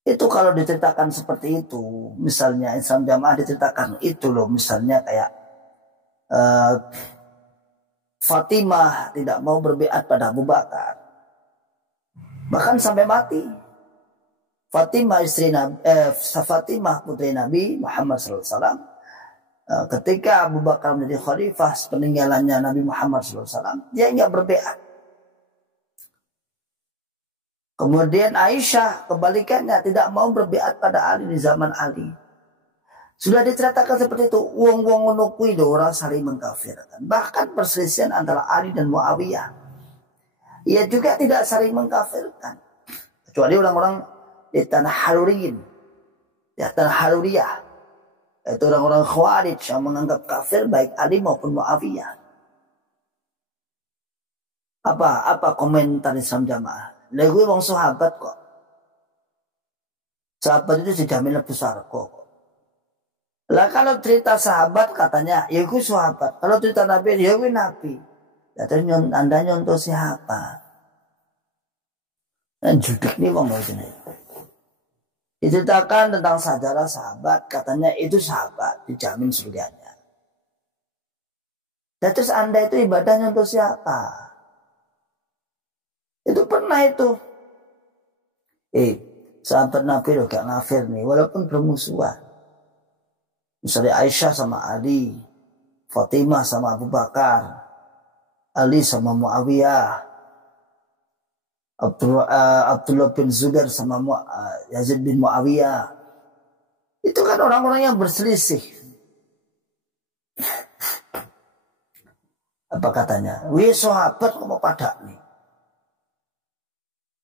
Itu kalau diceritakan seperti itu, misalnya Islam Jamaah diceritakan itu loh, misalnya kayak Fatimah tidak mau berbeat pada Abu Bakar, bahkan sampai mati. Fatimah Fatimah putri Nabi Muhammad SAW, ketika Abu Bakar menjadi khalifah peninggalannya Nabi Muhammad SAW, dia nggak berbeat. Kemudian Aisyah kebalikannya, tidak mau berbeat pada Ali di zaman Ali. Sudah diceritakan seperti itu. Wong-wong menukui orang saling mengkafirkan. Bahkan perselisihan antara Ali dan Muawiyah, ia juga tidak saling mengkafirkan. Kecuali orang-orang di tanah Haruriyin, di tanah Haruriyah. Itu orang-orang Khawarij yang menganggap kafir baik Ali maupun Muawiyah. Apa komentar Islam Jamaah? Lagu wong sahabat kok. Sahabat itu dijamin besar kok. Lah kalau cerita sahabat katanya, ya gue sahabat. Kalau cerita Nabi, ya gue Nabi. Ya terus Anda nyontoh siapa? Dan judik nih wong ini. Diceritakan tentang sejarah sahabat, katanya itu sahabat dijamin surganya. Dan terus Anda itu ibadahnya untuk siapa? Itu pernah itu. Sahabat Nabi loh gak ngafir nih, walaupun bermusuhan. Misalnya Aisyah sama Ali, Fatimah sama Abu Bakar, Ali sama Muawiyah, Abdullah bin Zubair sama Yazid bin Muawiyah. Itu kan orang-orang yang berselisih. Apa katanya? Wih sahabat kok mau pada nih.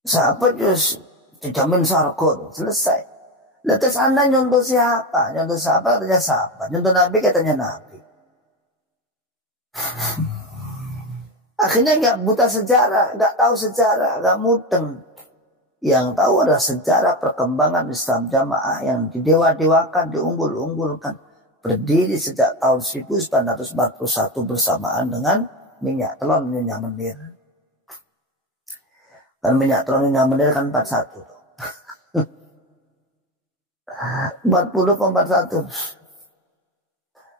Sahabat just dijamin surga, selesai. Lantas Anda nyontoh siapa? Nyontoh siapa katanya sahabat. Nyontoh Nabi katanya Nabi. Akhirnya nggak buta sejarah, nggak tahu sejarah, nggak mudeng. Yang tahu adalah sejarah perkembangan Islam jamaah yang didewa-dewakan, diunggul-unggulkan. Berdiri sejak tahun 1941 bersamaan dengan minyak telon Nyonya Menir. Kan minyak telon Nyonya Menir kan 41. 40 41.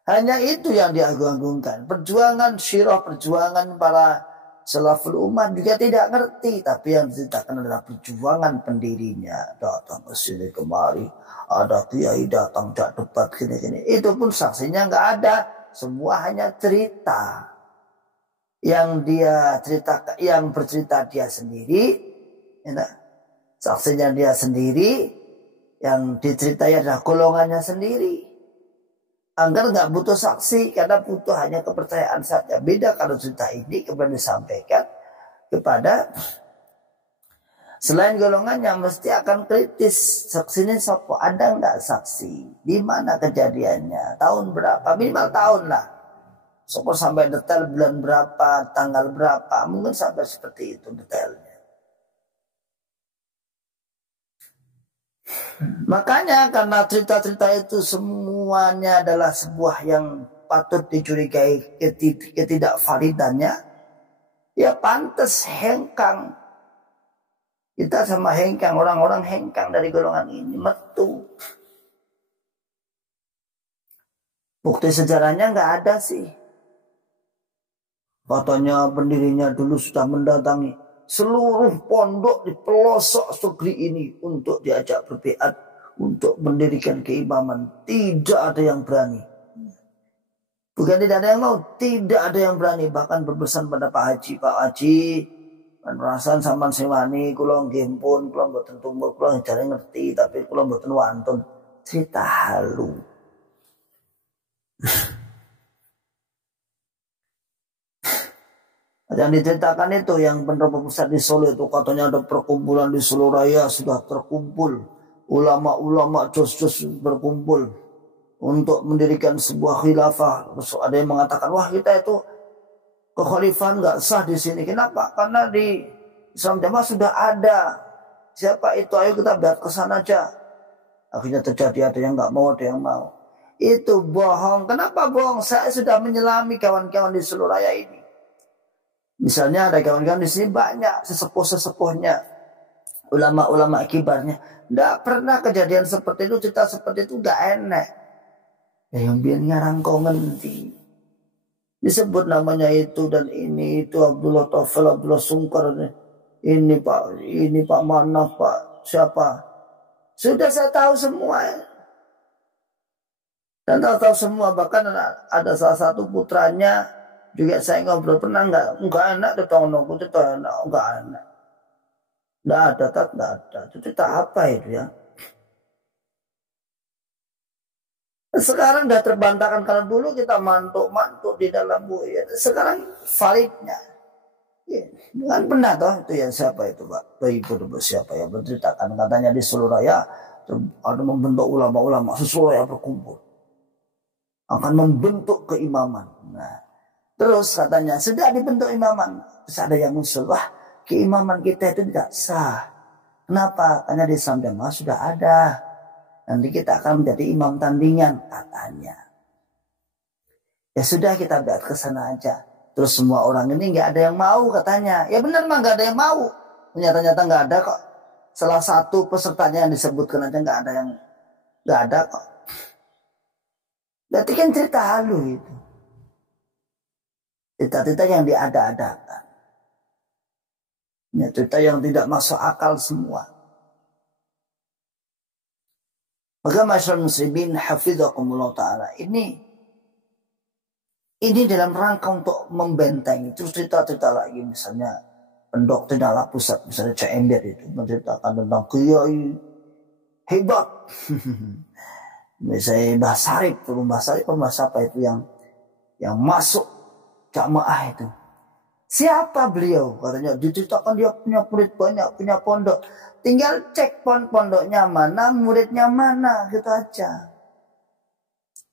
Hanya itu yang diagung-agungkan. Perjuangan syirah, perjuangan para salaful ummah juga tidak ngerti. Tapi yang diceritakan adalah perjuangan pendirinya. Datang ke sini kemari. Ada kiai datang, tidak debat gini-gini. Itu pun saksinya nggak ada. Semua hanya cerita. Yang dia cerita, yang bercerita dia sendiri. Ya, saksinya dia sendiri. Yang diceritai adalah golongannya sendiri. Agar nggak butuh saksi karena butuh hanya kepercayaan saja. Beda kalau cerita ini kemudian disampaikan kepada selain golongannya mesti akan kritis. Saksinya siapa? Ada nggak saksi? Di mana kejadiannya? Tahun berapa? Minimal tahun lah. Sopo sampai detail bulan berapa, tanggal berapa? Mungkin sampai seperti itu detailnya. Makanya karena cerita-cerita itu semuanya adalah sebuah yang patut dicurigai ketidakvalidannya, ya pantas hengkang. Kita sama hengkang, orang-orang hengkang dari golongan ini, metu. Bukti sejarahnya nggak ada sih. Katanya pendirinya dulu sudah mendatangi seluruh pondok di pelosok negeri ini untuk diajak berbiat untuk mendirikan keimaman. Tidak ada yang berani. Bukan tidak ada yang mau, tidak ada yang berani. Bahkan berpesan pada Pak Haji, Pak Haji, perasan sampean sewani, kula nggih pun, kula mboten tumbuk, kula jare ngerti, tapi kula mboten wantun. Cerita halu. Yang diceritakan itu yang pendopo pusat di Solo itu katanya ada perkumpulan di Solo Raya sudah terkumpul. Ulama-ulama jos-jos berkumpul untuk mendirikan sebuah khilafah. Terus ada yang mengatakan, wah kita itu kekhalifahan nggak sah di sini. Kenapa? Karena di Islam Jamaah sudah ada. Siapa itu? Ayo kita biar ke sana aja. Akhirnya terjadi ada yang nggak mau, ada yang mau. Itu bohong. Kenapa bohong? Saya sudah menyelami kawan-kawan di Solo Raya ini. Misalnya ada kawan-kawan di sini banyak sesepuh-sesepuhnya, ulama-ulama kibarnya. Tidak pernah kejadian seperti itu, cerita seperti itu gak enak. Ya yang biar ngarang kau ngendi. Disebut namanya itu dan ini itu Abdullah Taufel, Abdullah Sungkar, ini Pak Manaf, Pak siapa. Sudah saya tahu semua. Dan tahu semua, bahkan ada salah satu putranya juga saya ngobrol, pernah enggak enak ditono, itu enak, enggak enak. Enggak ada. Itu cerita apa itu ya? Sekarang udah terbantahkan. Kalau dulu kita mantuk di dalam buaya. Sekarang validnya. Ya, kan pernah toh itu yang siapa itu Pak? Ibu siapa ya berceritakan katanya di Solo Raya ada membentuk ulama-ulama sesuai yang berkumpul. Akan membentuk keimaman. Nah, terus katanya sudah dibentuk imaman. Terus ada yang usul, wah keimaman kita itu tidak sah. Kenapa? Karena di Islam Jamaah sudah ada. Nanti kita akan menjadi imam tandingan katanya. Ya sudah kita biar ke sana aja. Terus semua orang ini nggak ada yang mau katanya. Ya benar mah nggak ada yang mau. Ternyata nggak ada kok. Salah satu pesertanya yang disebutkan aja nggak ada kok. Berarti kan cerita halu itu. Cerita-cerita yang diada-adakan. Ya, cerita yang tidak masuk akal semua. Maka masyarakat muslimin hafizakumullah ta'ala, ini dalam rangka untuk membentengi. Terus cerita-cerita lagi, misalnya pendoktrin ala pusat, misalnya Cak Ember itu menceritakan tentang kiai hebat. Misalnya Mbah Sarip apa itu yang masuk jamaah itu. Siapa beliau? Katanya diceritakan dia punya murid banyak, punya pondok. Tinggal cek pondoknya mana, muridnya mana, gitu aja.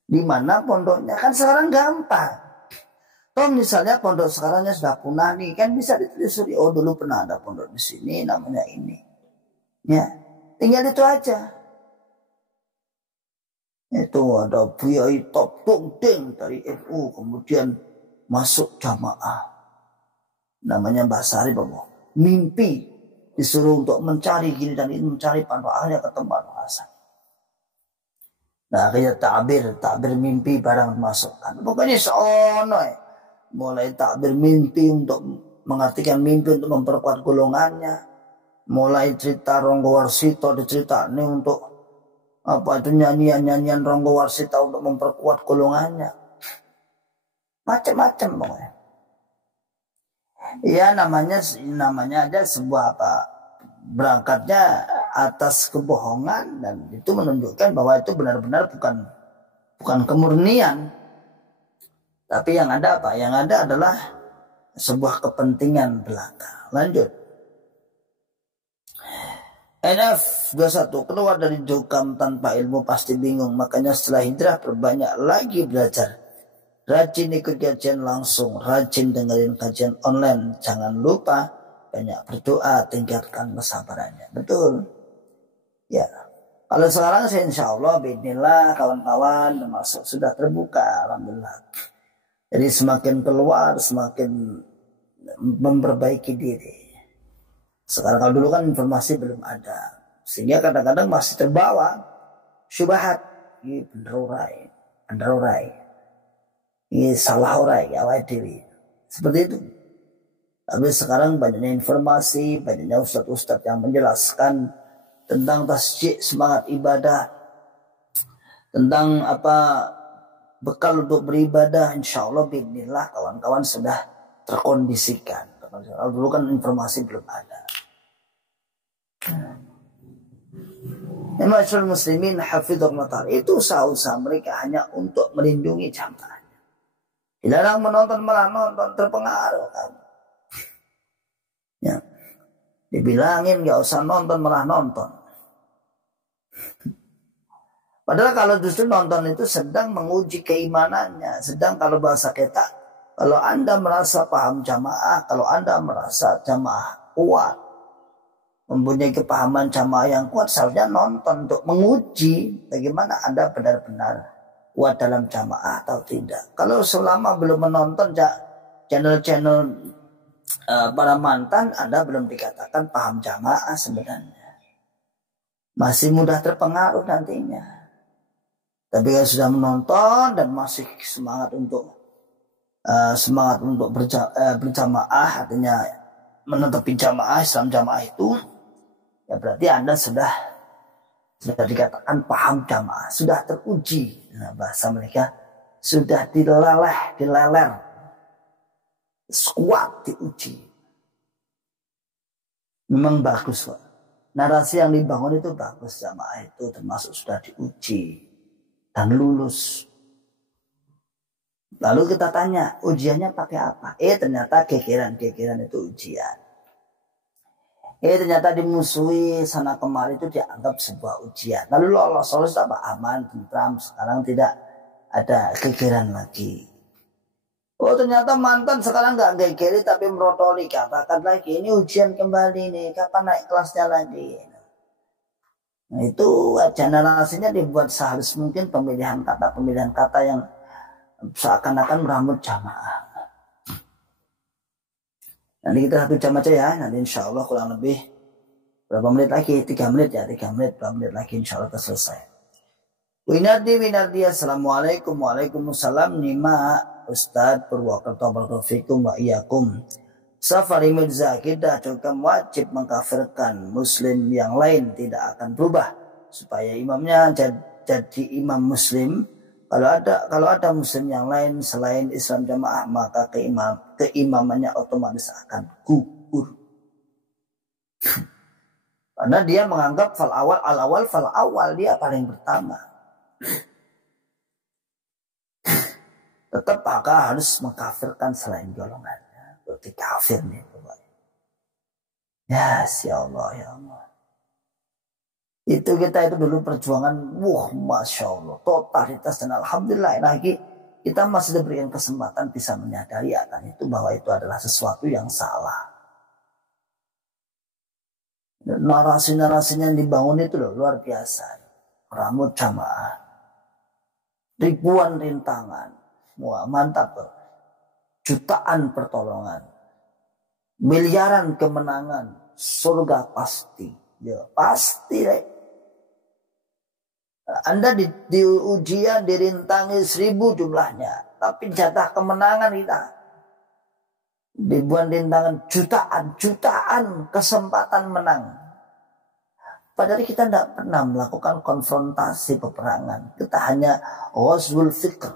Di mana pondoknya, kan sekarang gampang. Toh misalnya pondok sekarangnya sudah punah nih, kan bisa ditelusuri. Oh dulu pernah ada pondok di sini, namanya ini. Ya, tinggal itu aja. Itu ada Buya Top Dongdeng dari NU, kemudian masuk jamaah. Namanya Mbah Sarip, mimpi disuruh untuk mencari gini dan ini, mencari pondok, akhirnya ketemu Hasan. Nah akhirnya takbir mimpi barang masukkan. Pokoknya seono mulai takbir mimpi untuk mengartikan mimpi untuk memperkuat golongannya. Mulai cerita Ronggo Warsito diceritakan untuk apa itu nyanyian Ronggo Warsito untuk memperkuat golongannya. Macam-macam pokoknya. Ya namanya aja sebuah berangkatnya atas kebohongan, dan itu menunjukkan bahwa itu benar-benar bukan kemurnian, tapi yang ada apa? Yang ada adalah sebuah kepentingan belaka. Lanjut. NF21, keluar dari jokam tanpa ilmu pasti bingung, makanya setelah hijrah perbanyak lagi belajar. Rajin ikut kajian langsung, rajin dengerin kajian online. Jangan lupa banyak berdoa, tingkatkan kesabarannya. Betul. Ya. Kalau sekarang saya insya Allah, bismillah kawan-kawan termasuk sudah terbuka, alhamdulillah. Jadi semakin keluar, semakin memperbaiki diri. Sekarang kalau dulu kan informasi belum ada, sehingga kadang-kadang masih terbawa syubhat. Ini bener orai. Ini salah orang ya dewi. Seperti itu. Tapi sekarang banyaknya informasi, banyaknya ustadz-ustadz yang menjelaskan tentang tasjid, semangat ibadah, tentang apa bekal untuk beribadah. Insya Allah bismillah kawan-kawan sudah terkondisikan. Kalau dulu kan informasi belum ada. Masyarakat muslimin hafizahumullah ta'ala, itu usaha-usaha mereka hanya untuk melindungi jamaah. Dilarang menonton malah nonton, terpengaruh kan. Ya. Dibilangin gak usah nonton malah nonton. Padahal kalau justru nonton itu sedang menguji keimanannya. Sedang kalau bahasa kita, kalau Anda merasa paham jamaah, kalau Anda merasa jamaah kuat, mempunyai kepahaman jamaah yang kuat, seharusnya nonton untuk menguji bagaimana Anda benar-benar kuat dalam jamaah atau tidak. Kalau selama belum menonton channel-channel para mantan, Anda belum dikatakan paham jamaah sebenarnya. Masih mudah terpengaruh nantinya. Tapi kalau sudah menonton dan masih semangat untuk berjamaah, artinya menetapi jamaah, Islam jamaah itu, ya berarti Anda sudah dikatakan paham jamaah, sudah teruji. Nah, bahasa mereka sudah dileler, kuat diuji. Memang bagus Pak. Narasi yang dibangun itu bagus, jamaah itu termasuk sudah diuji dan lulus. Lalu kita tanya, ujiannya pakai apa? Ternyata gegeran itu ujian. Ternyata dimusuhi sana kemari itu dianggap sebuah ujian. Lalu lolos apa? Aman, tentram. Sekarang tidak ada gegeran lagi. Oh ternyata mantan sekarang nggak gegeri tapi merotoli. Katakan lagi, ini ujian kembali nih. Kapan naik kelasnya lagi? Nah itu narasinya dibuat sehalus mungkin, pemilihan kata yang seakan-akan merambut jamaah. Nanti kita 1 jam aja ya. Nanti insya Allah kurang lebih berapa menit lagi? 3 menit ya. 3 menit, 2 menit lagi insya Allah kita selesai. Winardi. Assalamualaikum. Waalaikumsalam. Nima Ustadz Purwokerto. Barakallahu fikum wa iyyakum. Safari Mirza kita juga wajib mengkafirkan muslim yang lain tidak akan berubah supaya imamnya jadi imam muslim. Kalau ada muslim yang lain selain Islam Jamaah maka keimamannya otomatis akan gugur. Karena dia menganggap fal awal dia paling pertama. Tetap maka harus mengkafirkan selain golongannya. Berarti kafir nih. Ya Allah, ya Allah. Itu dulu perjuangan, Masya Allah, totalitas, dan Alhamdulillah lagi kita masih diberikan kesempatan bisa menyadari akan itu, bahwa itu adalah sesuatu yang salah. Narasi-narasinya yang dibangun itu loh, luar biasa. Rambut jamaah, ribuan rintangan, wah mantap loh. Jutaan pertolongan, miliaran kemenangan, surga pasti, ya pasti deh. Anda di ujian dirintangi 1000 jumlahnya, tapi jatah kemenangan kita ribuan rintangan, jutaan kesempatan menang. Padahal kita tidak pernah melakukan konfrontasi peperangan. Kita hanya ghazwul fikr,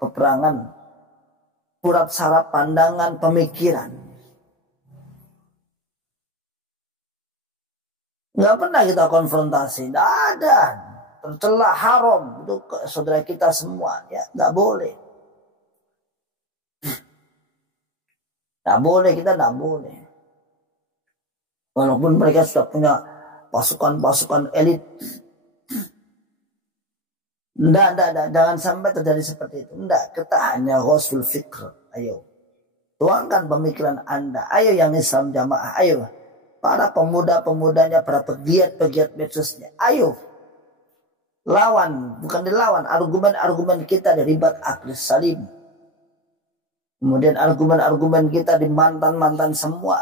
peperangan urat saraf pandangan pemikiran. Nggak pernah kita konfrontasi, tidak ada. Tercela haram itu saudara kita semua, ya nggak boleh. Nggak boleh, kita nggak boleh. Walaupun mereka sudah punya pasukan-pasukan elit. Enggak, jangan sampai terjadi seperti itu. Enggak, kita hanya ghazwul fikr. Ayo, tuangkan pemikiran Anda. Ayo yang Islam Jamaah, ayo. Para pemuda-pemudanya, para pegiat-pegiat medsosnya, ayo. Lawan, bukan dilawan. Argumen-argumen kita dari Ribat Aklis Salim. Kemudian argumen-argumen kita di mantan-mantan semua.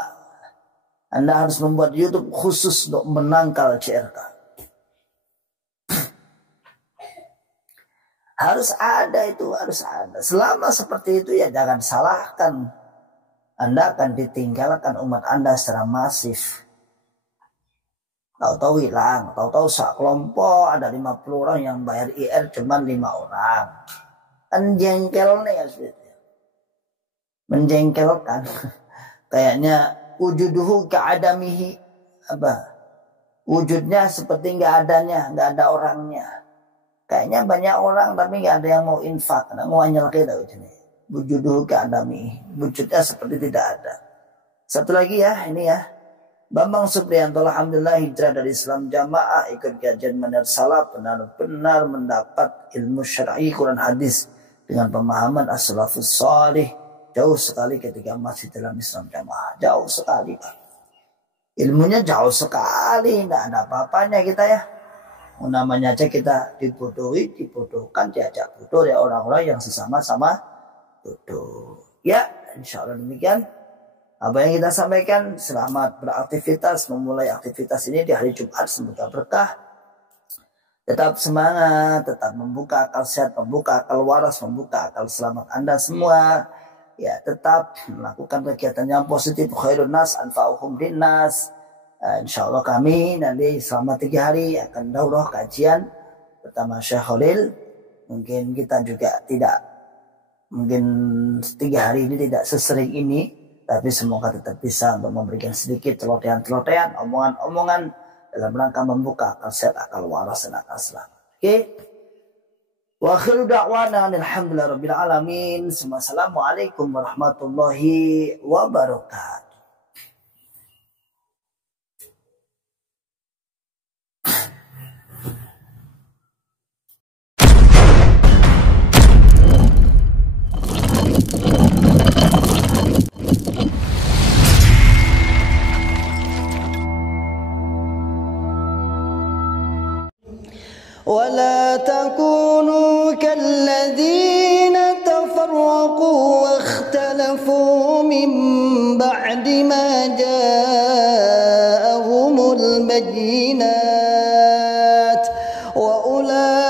Anda harus membuat YouTube khusus untuk menangkal CRK. Harus ada itu, harus ada. Selama seperti itu ya jangan salahkan. Anda akan ditinggalkan umat Anda secara masif. Tahu-tahu hilang, tahu-tahu sekelompok ada 50 orang yang bayar IR cuma 5 orang. Kan jengkel nih ya, menjengkelkan. Kayaknya wujuduhu ka'adamihi, wujudnya seperti nggak adanya, nggak ada orangnya. Kayaknya banyak orang tapi nggak ada yang mau infak, mau anyel kita ini. Wujuduhu ka'adamihi, wujudnya seperti tidak ada. Satu lagi ya, ini ya. Bambang Supriyanto, alhamdulillah hijrah dari Islam Jamaah, ikut kajian Manhaj Salaf, benar-benar mendapat ilmu syar'i Quran hadis dengan pemahaman as-salafus salih. Jauh sekali ketika masih dalam Islam Jamaah, jauh sekali Pak. Ilmunya jauh sekali, tidak ada apa-apanya kita ya. Namanya aja kita dibodohkan, diajak bodoh ya orang-orang yang sesama-sama bodoh. Ya, insya Allah demikian apa yang kita sampaikan. Selamat beraktivitas, memulai aktivitas ini di hari Jumat, semoga berkah. Tetap semangat, tetap membuka akal sehat, membuka akal waras, membuka akal selamat Anda semua. Ya, tetap melakukan kegiatan yang positif. Khairun nas anfa'uhum linnas. Insya Allah kami nanti selama 3 hari akan daurah kajian pertama Syekh Khalil. Mungkin kita juga tidak, mungkin 3 hari ini tidak sesering ini, tapi semoga tetap bisa untuk memberikan sedikit celotehan-celotehan, omongan-omongan dalam rangka membuka akal sehat, akal waras, dan akal selamat. Oke. Wa akhiru da'wana alhamdulillah rabbil alamin. Assalamualaikum warahmatullahi wabarakatuh. ولا تكونوا كالذين تفرقوا واختلفوا من بعد ما جاءهم البينات وأولئك